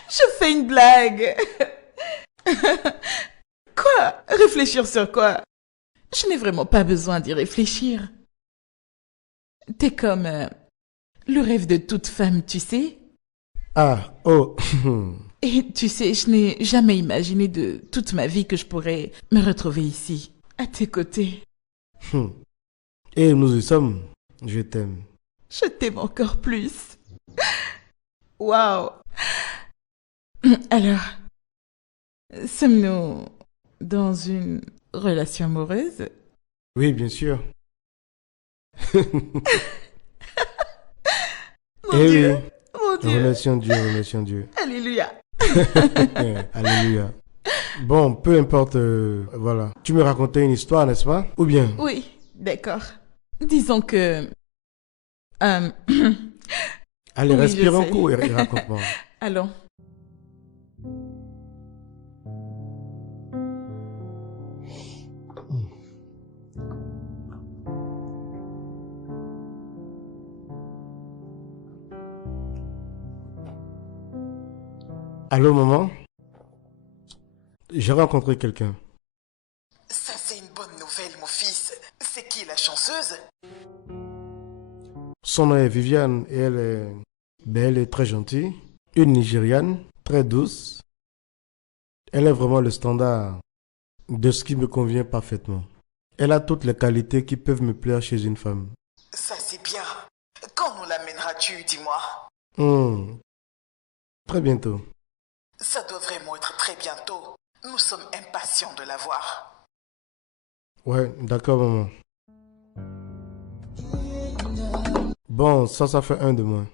Je fais une blague. Quoi? Réfléchir sur quoi? Je n'ai vraiment pas besoin d'y réfléchir. T'es comme le rêve de toute femme, tu sais? Ah, oh. Et tu sais, je n'ai jamais imaginé de toute ma vie que je pourrais me retrouver ici, à tes côtés. Et nous y sommes. Je t'aime. Je t'aime encore plus. Waouh. Alors, sommes-nous dans une relation amoureuse? Oui, bien sûr. Mon Dieu. Oui. Mon Dieu. Relation Dieu, relation Dieu. Alléluia. Alléluia. Bon, peu importe, voilà. Tu me racontais une histoire, n'est-ce pas? Ou bien? Oui, d'accord. Disons que... Allez, oui, respire je un sais. coup et raconte-moi. Allons. Allô, maman? J'ai rencontré quelqu'un. Ça, c'est une bonne nouvelle, mon fils. C'est qui la chanceuse? Son nom est Viviane et elle est... elle est très gentille. Une Nigériane, très douce. Elle est vraiment le standard de ce qui me convient parfaitement. Elle a toutes les qualités qui peuvent me plaire chez une femme. Ça, c'est bien. Quand nous l'amèneras-tu, dis-moi? Très bientôt. Ça doit vraiment être très bientôt. Nous sommes impatients de la voir. Ouais, d'accord, maman. Bon, ça fait un de moins.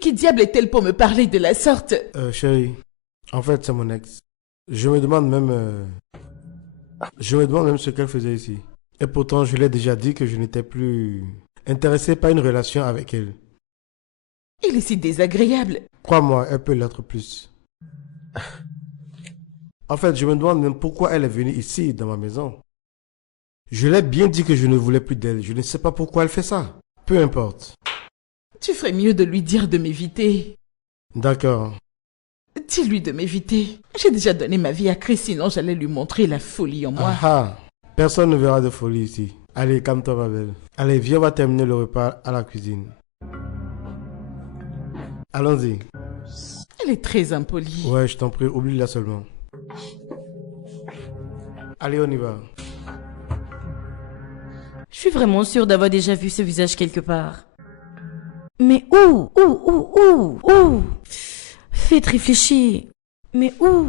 Qui diable est-elle pour me parler de la sorte? Chérie, en fait, c'est mon ex. Je me demande même ce qu'elle faisait ici. Et pourtant, je l'ai déjà dit que je n'étais plus intéressé par une relation avec elle. Il est si désagréable. Crois-moi, elle peut l'être plus. En fait, je me demande même pourquoi elle est venue ici, dans ma maison. Je l'ai bien dit que je ne voulais plus d'elle. Je ne sais pas pourquoi elle fait ça. Peu importe. Tu ferais mieux de lui dire de m'éviter. D'accord. Dis-lui de m'éviter. J'ai déjà donné ma vie à Chris, sinon j'allais lui montrer la folie en moi. Ah, personne ne verra de folie ici. Allez, calme-toi, ma belle. Allez, viens, on va terminer le repas à la cuisine. Allons-y. Elle est très impolie. Ouais, je t'en prie, oublie-la seulement. Allez, on y va. Je suis vraiment sûre d'avoir déjà vu ce visage quelque part. Mais où? Faites réfléchir. Mais où?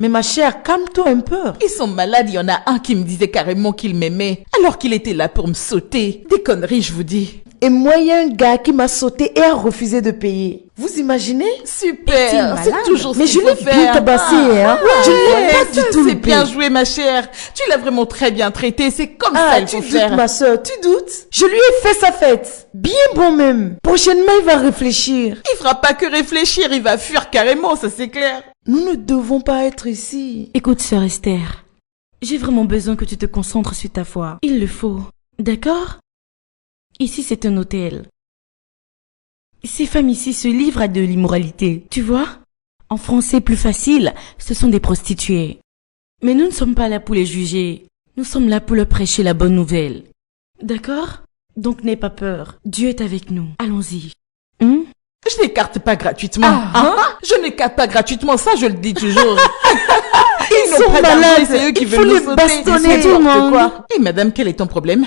Mais ma chère, calme-toi un peu. Ils sont malades, il y en a un qui me disait carrément qu'il m'aimait, alors qu'il était là pour me sauter. Des conneries, je vous dis. Et moi, il y a un gars qui m'a sauté et a refusé de payer. Vous imaginez? Super, c'est toujours ce mais qu'il je l'ai faut bien faire. tabassé, hein. Je ne l'ai pas du tout C'est loupé. bien joué, ma chère. Tu l'as vraiment très bien traité, c'est comme ça il tu faut doutes, faire. ma soeur, tu doutes? Je lui ai fait sa fête. Bien bon même. Prochainement, il va réfléchir. Il fera pas que réfléchir, il va fuir carrément, ça c'est clair. Nous ne devons pas être ici. Écoute, sœur Esther, j'ai vraiment besoin que tu te concentres sur ta foi. Il le faut, d'accord? Ici, c'est un hôtel. Ces femmes ici se livrent à de l'immoralité, tu vois? En français plus facile, ce sont des prostituées. Mais nous ne sommes pas là pour les juger. Nous sommes là pour leur prêcher la bonne nouvelle. D'accord? Donc n'aie pas peur. Dieu est avec nous. Allons-y. Je n'écarte pas gratuitement. Je n'écarte pas gratuitement, ça je le dis toujours. Ils n'ont pas d'argent, c'est eux qui veulent nous sauter. bastonner, tout le monde. Quoi. Et madame, quel est ton problème?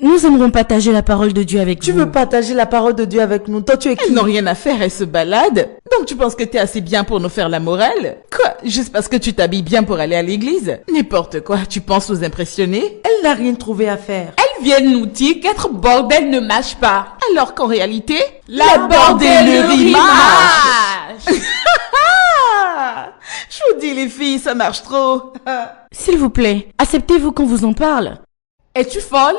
Nous aimerons partager la parole de Dieu avec vous. Tu veux partager la parole de Dieu avec nous? Toi, tu es qui? Elles n'ont rien à faire, elles se baladent. Donc tu penses que t'es assez bien pour nous faire la morale? Quoi? Juste parce que tu t'habilles bien pour aller à l'église? N'importe quoi, tu penses nous impressionner? Elle n'a rien trouvé à faire. Elles viennent nous dire qu'être bordel ne marche pas. Alors qu'en réalité, La bordellerie marche. Je vous dis les filles, ça marche trop. S'il vous plaît, acceptez-vous qu'on vous en parle. Es-tu folle?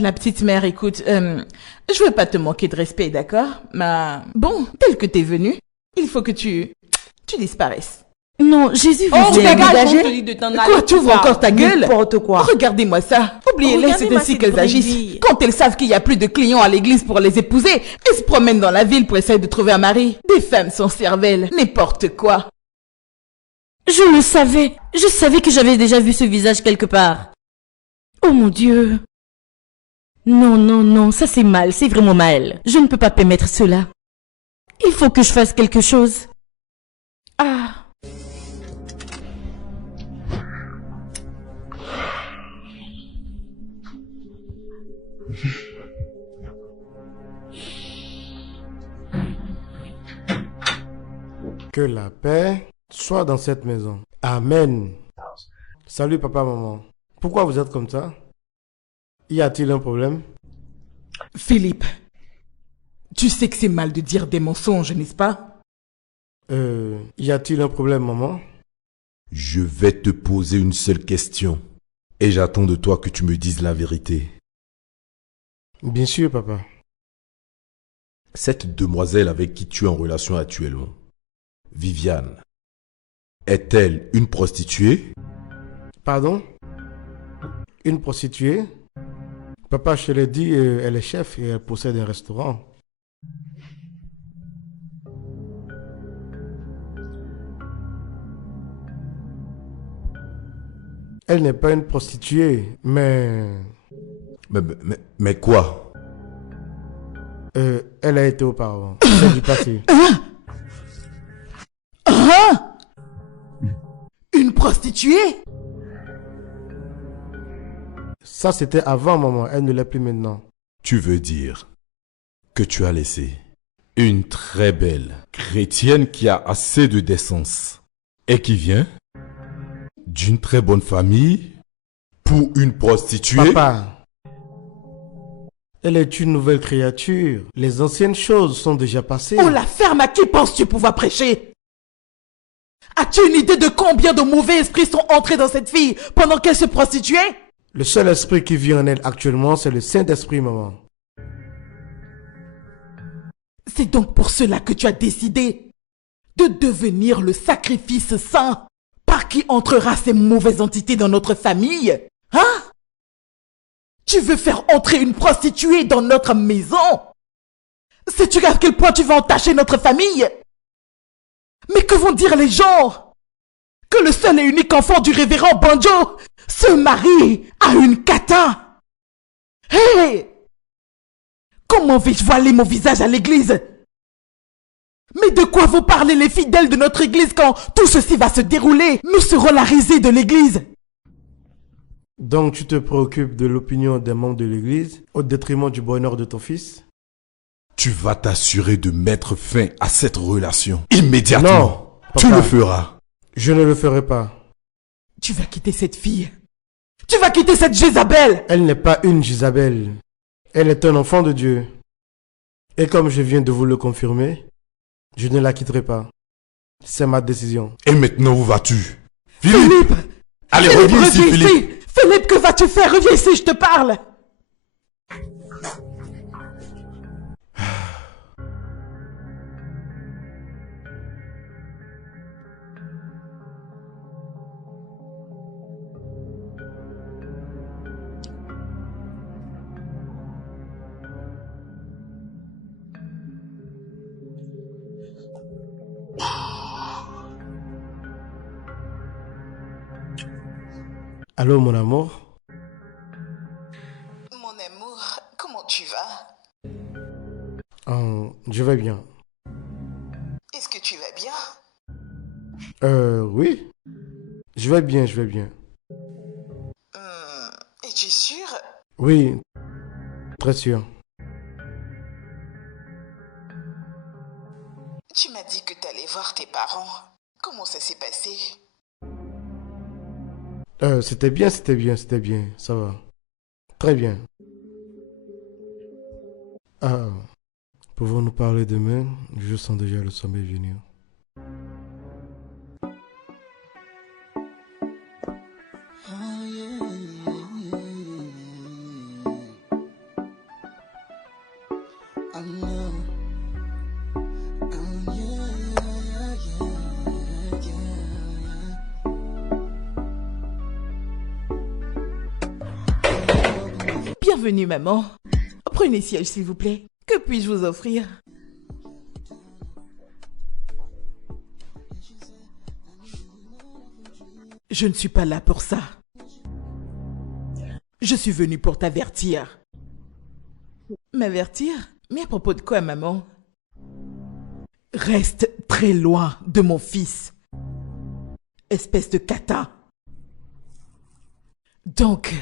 La petite mère, écoute, je veux pas te manquer de respect, d'accord? Mais bon, tel que t'es venu, il faut que tu disparaisses. Non, Jésus vous Oh, aime. dégage, on te dit de t'en aller. Quoi, tu ouvres encore ta gueule? N'importe quoi. Regardez-moi ça. Oubliez-les, c'est Regardez-moi ainsi cette qu'elles agissent. brebis. Quand elles savent qu'il y a plus de clients à l'église pour les épouser, elles se promènent dans la ville pour essayer de trouver un mari. Des femmes sans cervelle, n'importe quoi. Je le savais. Je savais que j'avais déjà vu ce visage quelque part. Oh mon Dieu. Non, ça c'est mal, c'est vraiment mal. Je ne peux pas permettre cela. Il faut que je fasse quelque chose. Ah. Que la paix soit dans cette maison. Amen. Salut papa, maman. Pourquoi vous êtes comme ça? Y a-t-il un problème? Philippe, tu sais que c'est mal de dire des mensonges, n'est-ce pas? Y a-t-il un problème, maman? Je vais te poser une seule question. Et j'attends de toi que tu me dises la vérité. Bien sûr, papa. Cette demoiselle avec qui tu es en relation actuellement, Viviane, est-elle une prostituée? Pardon? Une prostituée? Papa, je te l'ai dit, elle est chef et elle possède un restaurant. Elle n'est pas une prostituée, mais... Mais quoi? Elle a été auparavant. C'est du passé. Une prostituée? Ça, c'était avant, maman. Elle ne l'est plus maintenant. Tu veux dire que tu as laissé une très belle chrétienne qui a assez de décence et qui vient d'une très bonne famille pour une prostituée? Papa, elle est une nouvelle créature. Les anciennes choses sont déjà passées. Oh la ferme, à qui penses-tu pouvoir prêcher? As-tu une idée de combien de mauvais esprits sont entrés dans cette fille pendant qu'elle se prostituait? Le seul esprit qui vit en elle actuellement, c'est le Saint-Esprit, maman. C'est donc pour cela que tu as décidé de devenir le sacrifice saint par qui entrera ces mauvaises entités dans notre famille? Hein? Tu veux faire entrer une prostituée dans notre maison? Sais-tu à quel point tu vas entacher notre famille? Mais que vont dire les gens? Que le seul et unique enfant du révérend Banjo se marie à une cata? Hé! Comment vais-je voiler mon visage à l'église? Mais de quoi vont parler les fidèles de notre église quand tout ceci va se dérouler? Nous serons la risée de l'église. Donc tu te préoccupes de l'opinion des membres de l'église au détriment du bonheur de ton fils? Tu vas t'assurer de mettre fin à cette relation immédiatement. Non, papa, tu le feras. Je ne le ferai pas. Tu vas quitter cette fille. Tu vas quitter cette Jézabel. Elle n'est pas une Jézabel. Elle est un enfant de Dieu. Et comme je viens de vous le confirmer, je ne la quitterai pas. C'est ma décision. Et maintenant, où vas-tu? Philippe! Allez, Philippe, reviens ici, reviens Philippe! ici. Philippe, que vas-tu faire? Reviens ici, je te parle. Allô, mon amour? Mon amour, comment tu vas? Je vais bien. Est-ce que tu vas bien? Oui. Je vais bien, je vais bien. Es-tu sûr? Oui, très sûr. Tu m'as dit que tu allais voir tes parents. Comment ça s'est passé? C'était bien, ça va. Très bien. Pouvons-nous parler demain? Je sens déjà le sommeil venir. Bienvenue, maman. Prenez siège, s'il vous plaît. Que puis-je vous offrir? Je ne suis pas là pour ça. Je suis venue pour t'avertir. M'avertir? Mais à propos de quoi, maman? Reste très loin de mon fils. Espèce de cata. Donc,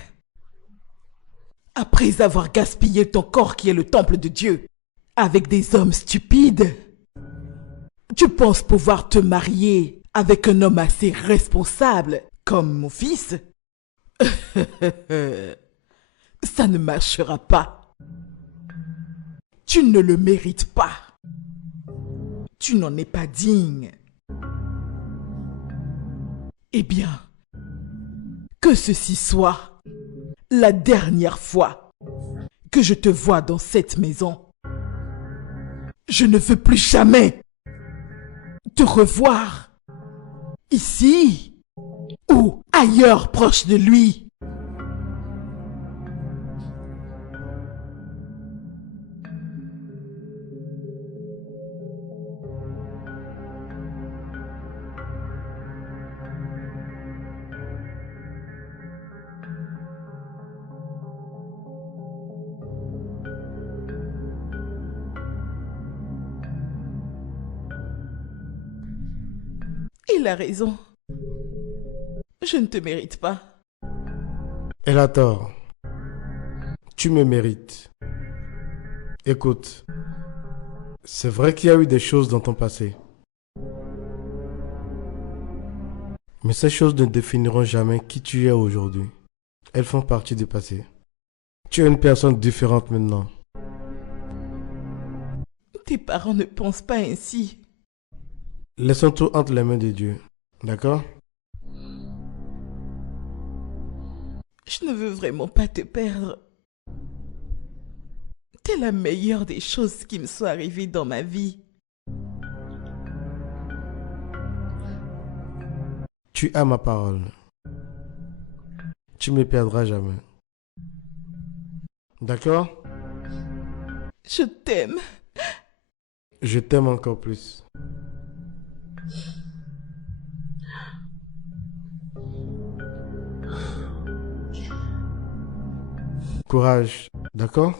après avoir gaspillé ton corps qui est le temple de Dieu, avec des hommes stupides, tu penses pouvoir te marier avec un homme assez responsable comme mon fils? Ça ne marchera pas. Tu ne le mérites pas. Tu n'en es pas digne. Eh bien, que ceci soit la dernière fois que je te vois dans cette maison. Je ne veux plus jamais te revoir ici ou ailleurs proche de lui. Il a raison. Je ne te mérite pas. Elle a tort. Tu me mérites. Écoute, c'est vrai qu'il y a eu des choses dans ton passé. Mais ces choses ne définiront jamais qui tu es aujourd'hui. Elles font partie du passé. Tu es une personne différente maintenant. Tes parents ne pensent pas ainsi. Laissons tout entre les mains de Dieu. D'accord? Je ne veux vraiment pas te perdre. T'es la meilleure des choses qui me soient arrivées dans ma vie. Tu as ma parole. Tu me perdras jamais. D'accord? Je t'aime. Je t'aime encore plus. Courage, d'accord?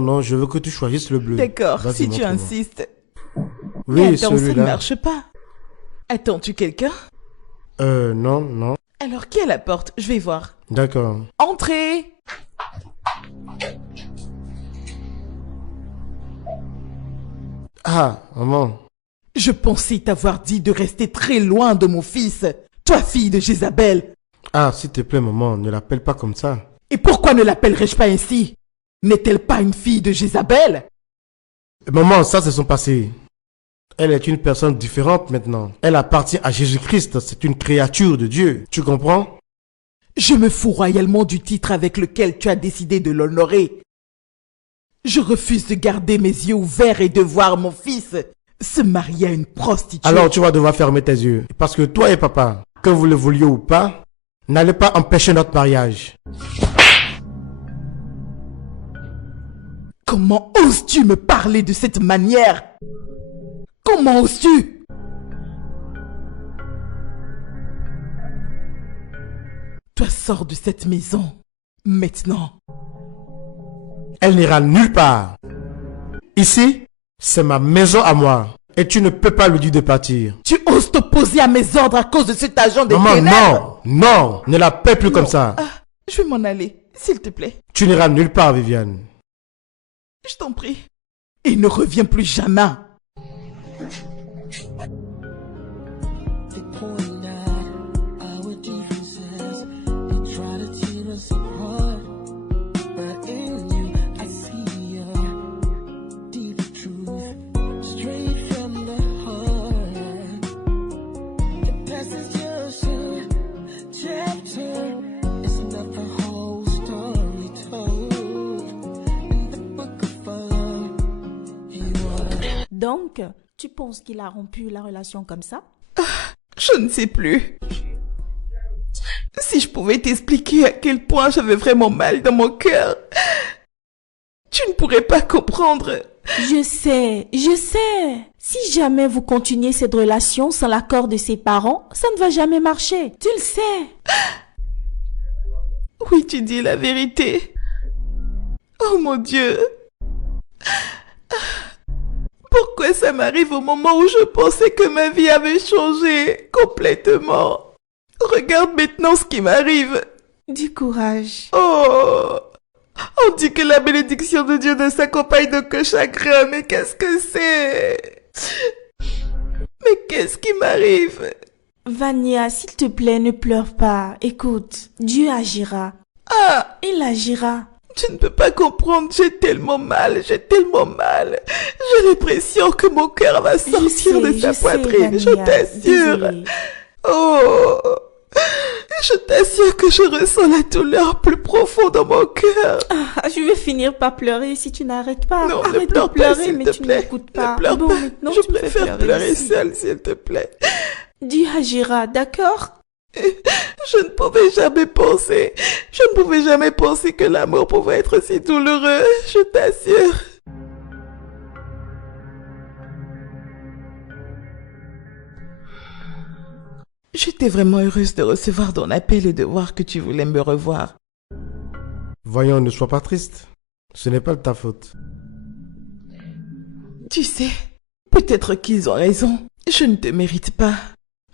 Non, je veux que tu choisisses le bleu. D'accord, Vas-y, si tu montre-moi. insistes. Oui, Mais attends, ça ne celui-là. marche pas. Attends-tu quelqu'un? Non. Alors qui est à la porte? Je vais voir. D'accord. Entrez! Ah, maman. Je pensais t'avoir dit de rester très loin de mon fils, toi fille de Jézabel. Ah, s'il te plaît, maman, ne l'appelle pas comme ça. Et pourquoi ne l'appellerais-je pas ainsi? N'est-elle pas une fille de Jézabel? Maman, ça c'est son passé. Elle est une personne différente maintenant. Elle appartient à Jésus-Christ, c'est une créature de Dieu. Tu comprends? Je me fous royalement du titre avec lequel tu as décidé de l'honorer. Je refuse de garder mes yeux ouverts et de voir mon fils se marier à une prostituée. Alors tu vas devoir fermer tes yeux. Parce que toi et papa, que vous le vouliez ou pas, n'allez pas empêcher notre mariage. Comment oses-tu me parler de cette manière? Comment oses-tu? Toi, sors de cette maison, maintenant. Elle n'ira nulle part. Ici, c'est ma maison à moi. Et tu ne peux pas lui dire de partir. Tu oses t'opposer à mes ordres à cause de cet agent des Maman, ténèbres? non, ne la paie plus comme ça. Je vais m'en aller, s'il te plaît. Tu n'iras nulle part, Viviane. Je t'en prie. Et ne reviens plus jamais. Donc, tu penses qu'il a rompu la relation comme ça? Je ne sais plus. Si je pouvais t'expliquer à quel point j'avais vraiment mal dans mon cœur, tu ne pourrais pas comprendre. Je sais. Si jamais vous continuez cette relation sans l'accord de ses parents, ça ne va jamais marcher. Tu le sais. Oui, tu dis la vérité. Oh mon Dieu. Pourquoi ça m'arrive au moment où je pensais que ma vie avait changé complètement? Regarde maintenant ce qui m'arrive. Du courage. Oh, on dit que la bénédiction de Dieu ne s'accompagne d'aucun chagrin, mais qu'est-ce que c'est? Mais qu'est-ce qui m'arrive? Vania, s'il te plaît, ne pleure pas. Écoute, Dieu agira. Ah, il agira. Tu ne peux pas comprendre, j'ai tellement mal. J'ai l'impression que mon cœur va sortir de sa poitrine, Vania, je t'assure. désolée. Oh, je t'assure que je ressens la douleur plus profonde dans mon cœur. Je vais finir par pleurer si tu n'arrêtes pas. Non, arrête ne pleure de pleurer, pas, s'il mais te tu plaît. n'écoutes pas. Ne pleure Bon, pas. maintenant, Je tu me fais préfère pleurer ici. seule, s'il te plaît. Dieu agira, d'accord? Je ne pouvais jamais penser que l'amour pouvait être si douloureux, je t'assure. J'étais vraiment heureuse de recevoir ton appel et de voir que tu voulais me revoir. Voyons, ne sois pas triste. Ce n'est pas de ta faute. Tu sais, peut-être qu'ils ont raison. Je ne te mérite pas.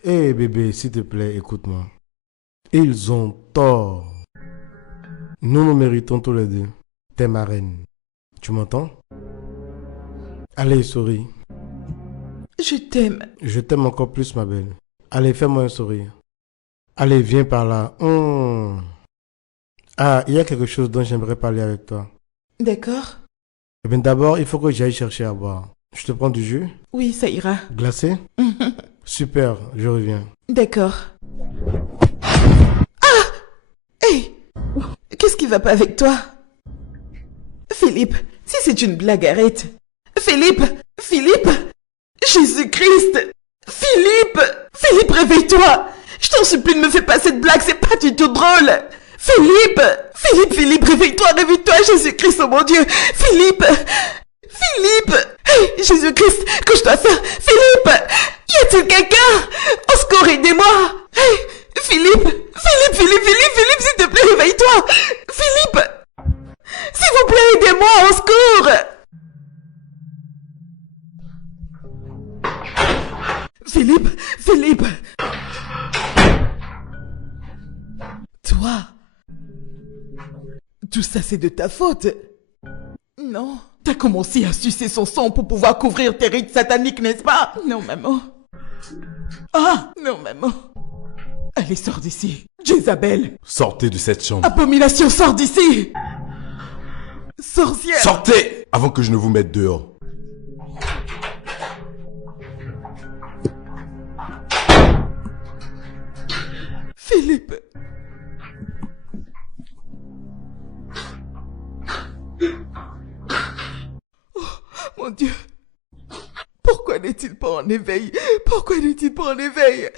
Hé bébé, s'il te plaît, écoute-moi. Ils ont tort. Nous nous méritons tous les deux. T'es ma reine. Tu m'entends? Allez, souris. Je t'aime. Je t'aime encore plus, ma belle. Allez, fais-moi un sourire. Allez, viens par là. Ah, il y a quelque chose dont j'aimerais parler avec toi. D'accord. Eh bien, d'abord, il faut que j'aille chercher à boire. Je te prends du jus? Oui, ça ira. Glacé? Super, je reviens. D'accord. Ah! Hey! Qu'est-ce qui va pas avec toi? Philippe, si c'est une blague, arrête. Philippe! Jésus-Christ! Philippe, réveille-toi! Je t'en supplie, ne me fais pas cette blague, c'est pas du tout drôle! Philippe, réveille-toi, Jésus-Christ, oh mon Dieu! Philippe! Hey, Jésus-Christ, que je dois faire? Philippe! Y a-t-il quelqu'un? Au secours, aidez-moi! Hey, Philippe, s'il te plaît, réveille-toi! Philippe! S'il vous plaît, aidez-moi, au secours! Philippe! Toi! Tout ça, c'est de ta faute! Non. T'as commencé à sucer son sang pour pouvoir couvrir tes rites sataniques, n'est-ce pas? Non, maman. Ah! Non, maman. Allez, sors d'ici. Jézabel! Sortez de cette chambre. Abomination, sors d'ici! Sorcière! Sortez avant que je ne vous mette dehors. Philippe! Oh, mon Dieu! Pourquoi n'est-il pas en éveil? Pourquoi n'est-il pas en éveil?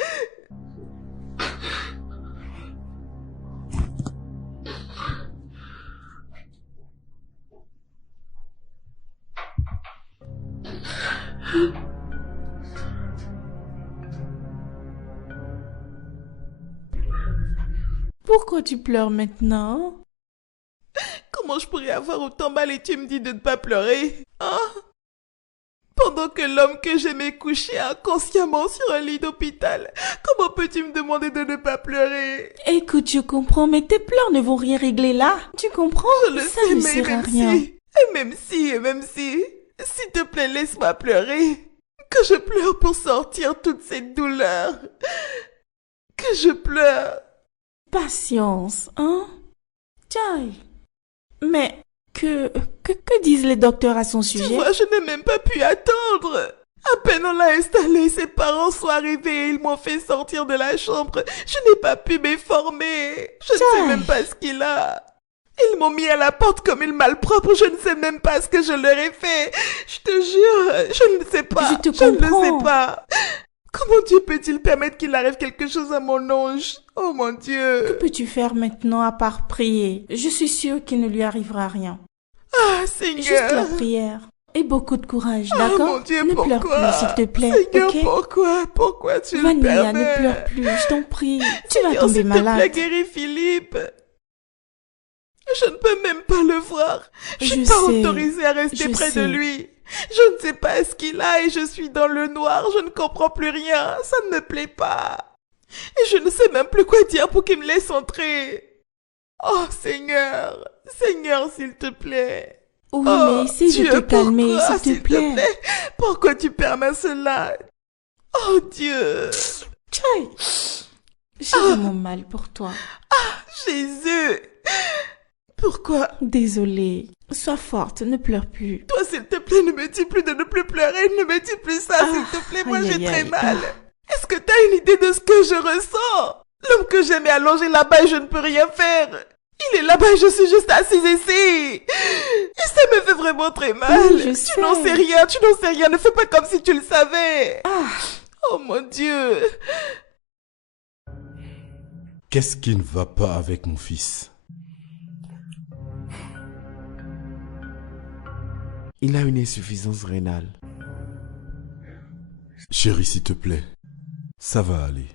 Pourquoi tu pleures maintenant? Comment je pourrais avoir autant mal et tu me dis de ne pas pleurer? Hein? Pendant que l'homme que j'aimais couché inconsciemment sur un lit d'hôpital, comment peux-tu me demander de ne pas pleurer? Écoute, je comprends, mais tes pleurs ne vont rien régler là. Tu comprends? Je le Ça sais, ne mais sert à même rien. si, et même si, s'il te plaît, laisse-moi pleurer. Que je pleure pour sortir toute cette douleur. Que je pleure. Patience, hein? Tiens. Mais que disent les docteurs à son Tu sujet? vois, je n'ai même pas pu attendre. À peine on l'a installé, ses parents sont arrivés et ils m'ont fait sortir de la chambre. Je n'ai pas pu m'informer. Je ne sais même pas ce qu'il a. Ils m'ont mis à la porte comme une malpropre. Je ne sais même pas ce que je leur ai fait. Je te jure, je ne sais pas. Je te Je ne le comprends. sais pas. Comment Dieu peut-il permettre qu'il arrive quelque chose à mon ange? Oh mon Que Dieu. peux-tu faire maintenant à part prier? Je suis sûre qu'il ne lui arrivera rien. Ah, Juste Seigneur. la prière. Et beaucoup de courage, Ah, d'accord? mon Dieu, Ne pourquoi? pleure plus, s'il te plaît, Seigneur, ok? pourquoi tu le Vanilla, permets? ne pleure plus, je t'en prie. Tu vas Seigneur, tomber s'il te plaît, malade. guéris Philippe. Je ne peux même pas le voir. Je suis Je pas sais, autorisée à rester je près de sais. lui. Je ne sais pas ce qu'il a et je suis dans le noir. Je ne comprends plus rien. Ça ne me plaît pas. Et je ne sais même plus quoi dire pour qu'il me laisse entrer. Oh, Seigneur. Seigneur, s'il te plaît. Oui, Oh, mais essaye de Dieu, te calmer, pourquoi, s'il te plaît. Pourquoi tu permets cela? Oh, Dieu. Tchaï, j'ai vraiment mal pour toi. Jésus. Pourquoi? Désolée. Sois forte, ne pleure plus. Toi, s'il te plaît, ne me dis plus de ne plus pleurer. Ne me dis plus ça, s'il te plaît. Moi, aïe, j'ai aïe, très aïe. mal. Est-ce que tu as une idée de ce que je ressens? L'homme que j'aimais allongé là-bas et je ne peux rien faire. Il est là-bas et je suis juste assise ici. Et ça me fait vraiment très mal. Oui, je tu sais. n'en sais rien, tu n'en sais rien. Ne fais pas comme si tu le savais. Ah, Oh mon Dieu. Qu'est-ce qui ne va pas avec mon fils? Il a une insuffisance rénale. Chérie, s'il te plaît, ça va aller.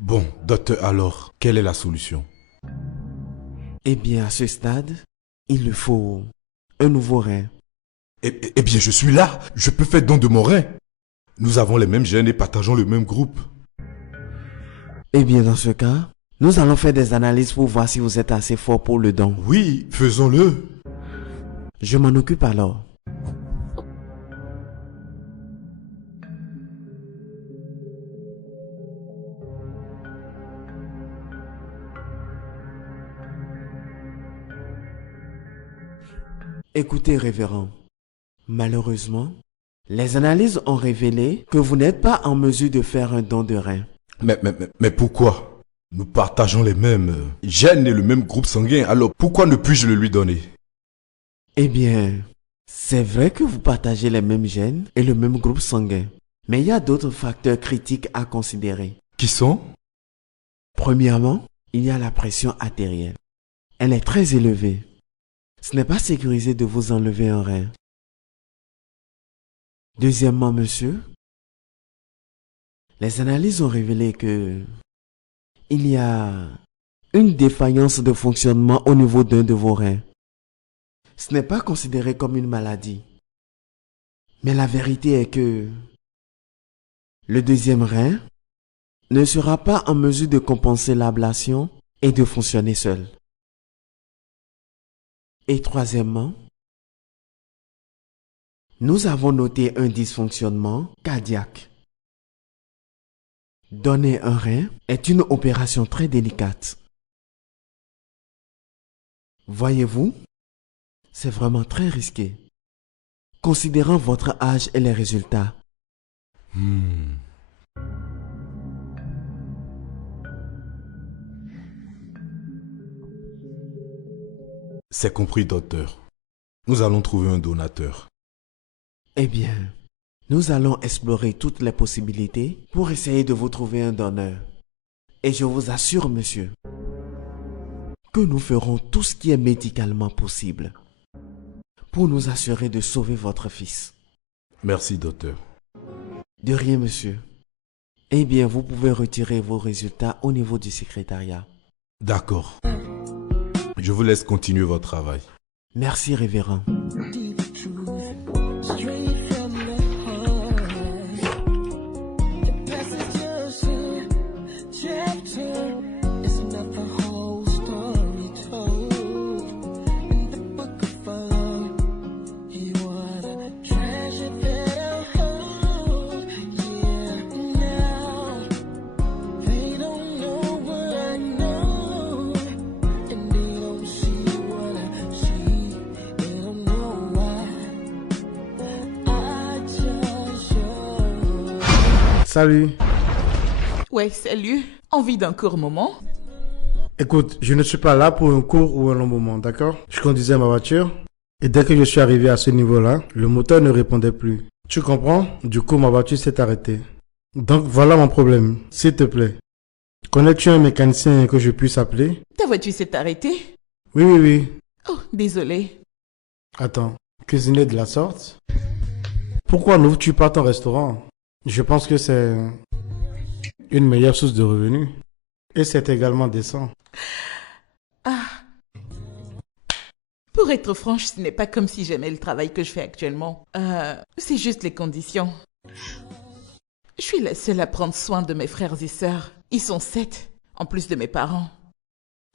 Bon, docteur, alors, quelle est la solution? Eh bien, à ce stade, il lui faut un nouveau rein. Eh bien, je suis là. Je peux faire don de mon rein. Nous avons les mêmes gènes et partageons le même groupe. Eh bien, dans ce cas, nous allons faire des analyses pour voir si vous êtes assez fort pour le don. Oui, faisons-le. Je m'en occupe alors. Écoutez, révérend. Malheureusement, les analyses ont révélé que vous n'êtes pas en mesure de faire un don de rein. Mais pourquoi? Nous partageons les mêmes gènes et le même groupe sanguin. Alors, pourquoi ne puis-je le lui donner? Eh bien, c'est vrai que vous partagez les mêmes gènes et le même groupe sanguin. Mais il y a d'autres facteurs critiques à considérer. Qui sont? Premièrement, il y a la pression artérielle. Elle est très élevée. Ce n'est pas sécurisé de vous enlever un rein. Deuxièmement, monsieur, les analyses ont révélé que il y a une défaillance de fonctionnement au niveau d'un de vos reins. Ce n'est pas considéré comme une maladie. Mais la vérité est que le deuxième rein ne sera pas en mesure de compenser l'ablation et de fonctionner seul. Et troisièmement, nous avons noté un dysfonctionnement cardiaque. Donner un rein est une opération très délicate. Voyez-vous, c'est vraiment très risqué. Considérant votre âge et les résultats, C'est compris, docteur. Nous allons trouver un donateur. eh bien, Nous allons explorer toutes les possibilités pour essayer de vous trouver un donneur. Et je vous assure, monsieur, que nous ferons tout ce qui est médicalement possible pour nous assurer de sauver votre fils. Merci, docteur. De rien, monsieur. Eh bien, vous pouvez retirer vos résultats au niveau du secrétariat. D'accord. Je vous laisse continuer votre travail. Merci, révérend. Salut. Ouais, salut. Envie d'un court moment? Écoute, je ne suis pas là pour un court ou un long moment, d'accord? Je conduisais ma voiture et dès que je suis arrivé à ce niveau-là, le moteur ne répondait plus. Tu comprends? Du coup, ma voiture s'est arrêtée. Donc voilà mon problème. S'il te plaît, connais-tu un mécanicien que je puisse appeler? Ta voiture s'est arrêtée? Oui, oui, oui. Oh, désolé. Attends, cuisiner de la sorte? Pourquoi n'ouvres-tu pas ton restaurant? Je pense que c'est une meilleure source de revenus. Et c'est également décent. Ah. Pour être franche, ce n'est pas comme si j'aimais le travail que je fais actuellement. C'est juste les conditions. Je suis la seule à prendre soin de mes frères et sœurs. Ils sont 7, en plus de mes parents.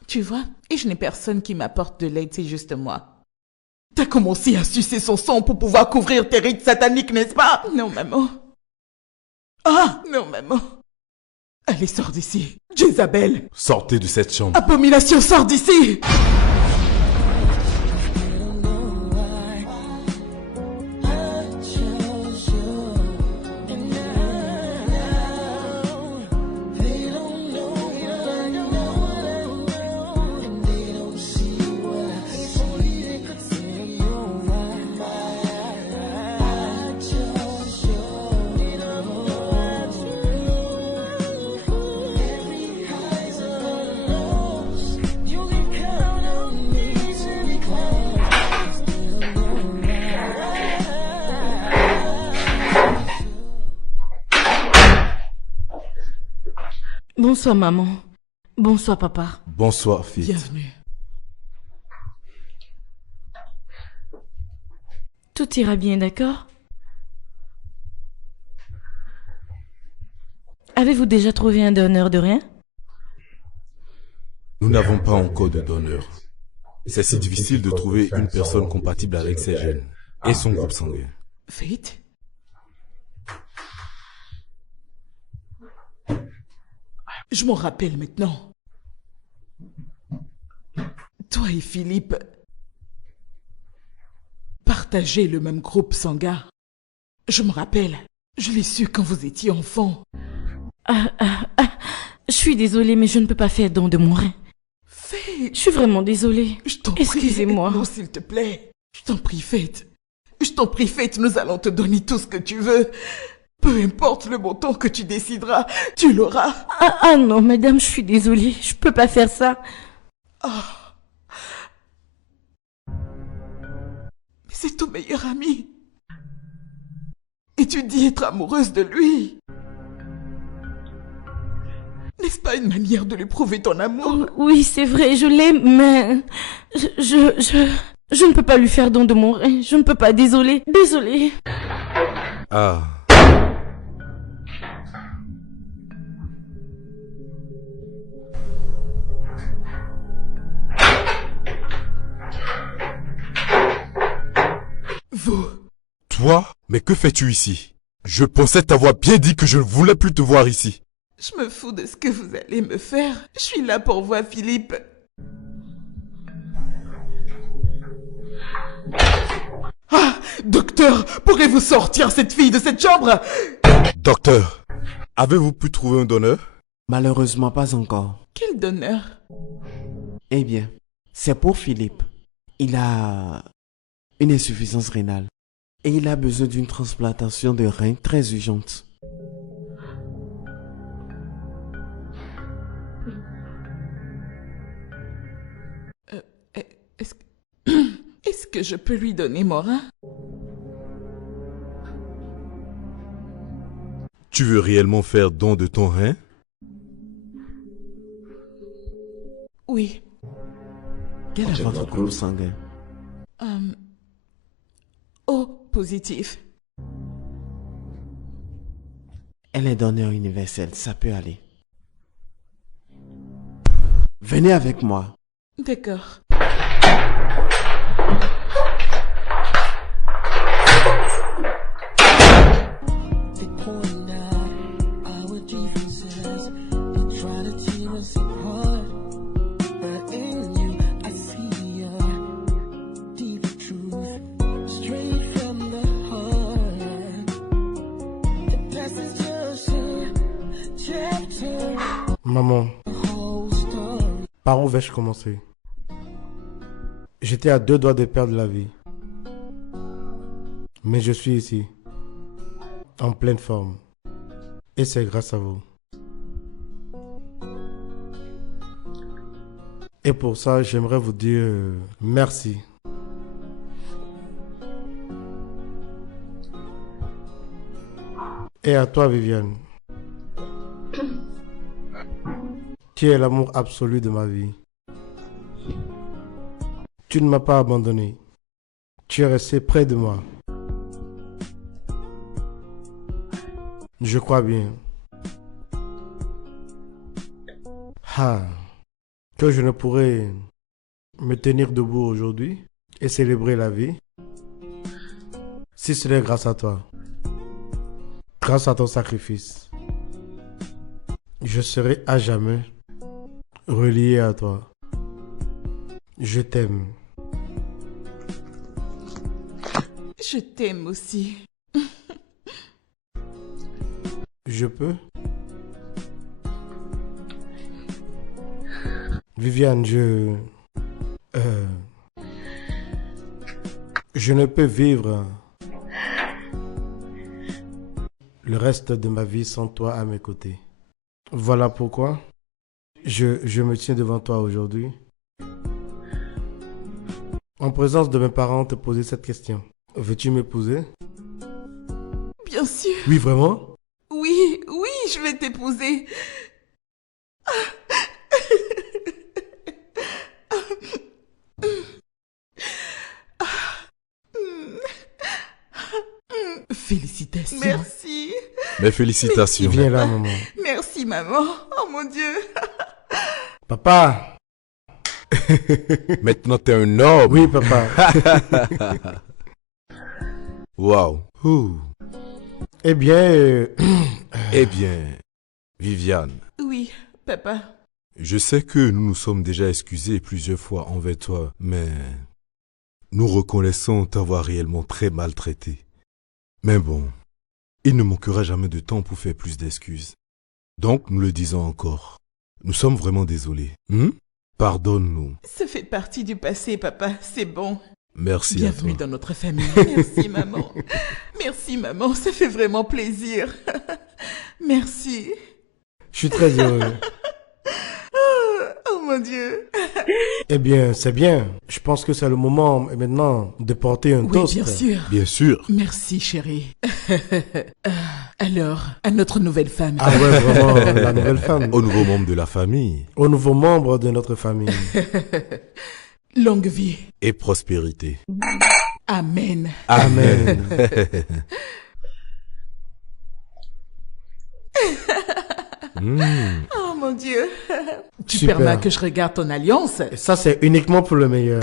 Tu vois, et je n'ai personne qui m'apporte de l'aide, c'est juste moi. T'as commencé à sucer son sang pour pouvoir couvrir tes rites sataniques, n'est-ce pas? Non, maman. Ah, non, maman. Allez, sors d'ici. Jézabel. Sortez de cette chambre. Abomination, sors d'ici. Bonsoir, maman. Bonsoir, papa. Bonsoir, fille. Bienvenue. Tout ira bien, d'accord? Avez-vous déjà trouvé un donneur de rien? Nous n'avons pas encore de donneur. C'est si difficile de trouver une personne compatible avec ses gènes et son groupe sanguin. Faith? Je m'en rappelle maintenant. Toi et Philippe partagez le même groupe sanguin. Je me rappelle. Je l'ai su quand vous étiez enfant. Je suis désolée, mais je ne peux pas faire don de mon rein. Faith! Je suis vraiment désolée. Je t'en prie. Excusez-moi. Non, s'il te plaît. Je t'en prie, Faith. Je t'en prie, Faith, nous allons te donner tout ce que tu veux. Peu importe le montant que tu décideras, tu l'auras. Ah non, madame, je suis désolée. Je peux pas faire ça. Ah. Mais c'est ton meilleur ami. Et tu dis être amoureuse de lui. N'est-ce pas une manière de lui prouver ton amour? Oui, c'est vrai, je l'aime, mais... Je ne peux pas lui faire don de mon rein. Je ne peux pas, désolée. Désolée. Ah. Vous. Toi? Mais que fais-tu ici? Je pensais t'avoir bien dit que je ne voulais plus te voir ici. Je me fous de ce que vous allez me faire. Je suis là pour voir Philippe. Ah! Docteur, pourrez-vous sortir cette fille de cette chambre? Docteur, avez-vous pu trouver un donneur? Malheureusement pas encore. Quel donneur? Eh bien, c'est pour Philippe. Il a une insuffisance rénale. et il a besoin d'une transplantation de rein très urgente. Est-ce est-ce que je peux lui donner mon rein? Tu veux réellement faire don de ton rein? Oui. Quel est votre groupe sanguin? O positif. Elle est donneur universel, ça peut aller. Venez avec moi. D'accord. Maman, par où vais-je commencer? J'étais à 2 doigts de perdre la vie. Mais je suis ici, en pleine forme. Et c'est grâce à vous. Et pour ça, j'aimerais vous dire merci. Et à toi, Viviane. Tu es l'amour absolu de ma vie. Tu ne m'as pas abandonné. Tu es resté près de moi. Je crois bien. Que je ne pourrais me tenir debout aujourd'hui et célébrer la vie si ce n'est grâce à toi. Grâce à ton sacrifice. Je serai à jamais relié à toi. Je t'aime. Je t'aime aussi. Je peux? Viviane, je ne peux vivre le reste de ma vie sans toi à mes côtés. Voilà pourquoi je me tiens devant toi aujourd'hui, en présence de mes parents, te poser cette question. Veux-tu m'épouser? Bien sûr. Oui, vraiment? Oui, oui, je vais t'épouser. Félicitations. Merci. Mes félicitations. Viens là, maman. Merci, maman. Oh mon Dieu. Papa! Maintenant, t'es un homme. Oui, papa. Waouh. Eh bien... Eh bien, Viviane. Oui, papa. Je sais que nous nous sommes déjà excusés plusieurs fois envers toi, mais nous reconnaissons t'avoir réellement très maltraité. Mais bon, il ne manquera jamais de temps pour faire plus d'excuses. Donc, nous le disons encore. Nous sommes vraiment désolés. Pardonne-nous. Ça fait partie du passé, papa. C'est bon. Merci Bienvenue à toi. dans notre famille. Merci, maman. Merci, maman. Ça fait vraiment plaisir. Merci. Je suis très heureux. Oh mon Dieu. Eh bien, c'est bien. Je pense que c'est le moment maintenant de porter un Oui, toast. bien sûr. Bien sûr. Merci, chérie. Alors, à notre nouvelle femme. Ah ouais, vraiment, la nouvelle femme. Au nouveau membre de la famille. Aux nouveaux membres de notre famille. Longue vie. Et prospérité. Amen. Amen. Oh mon Dieu. Tu Super. permets que je regarde ton alliance? Et ça, c'est uniquement pour le meilleur.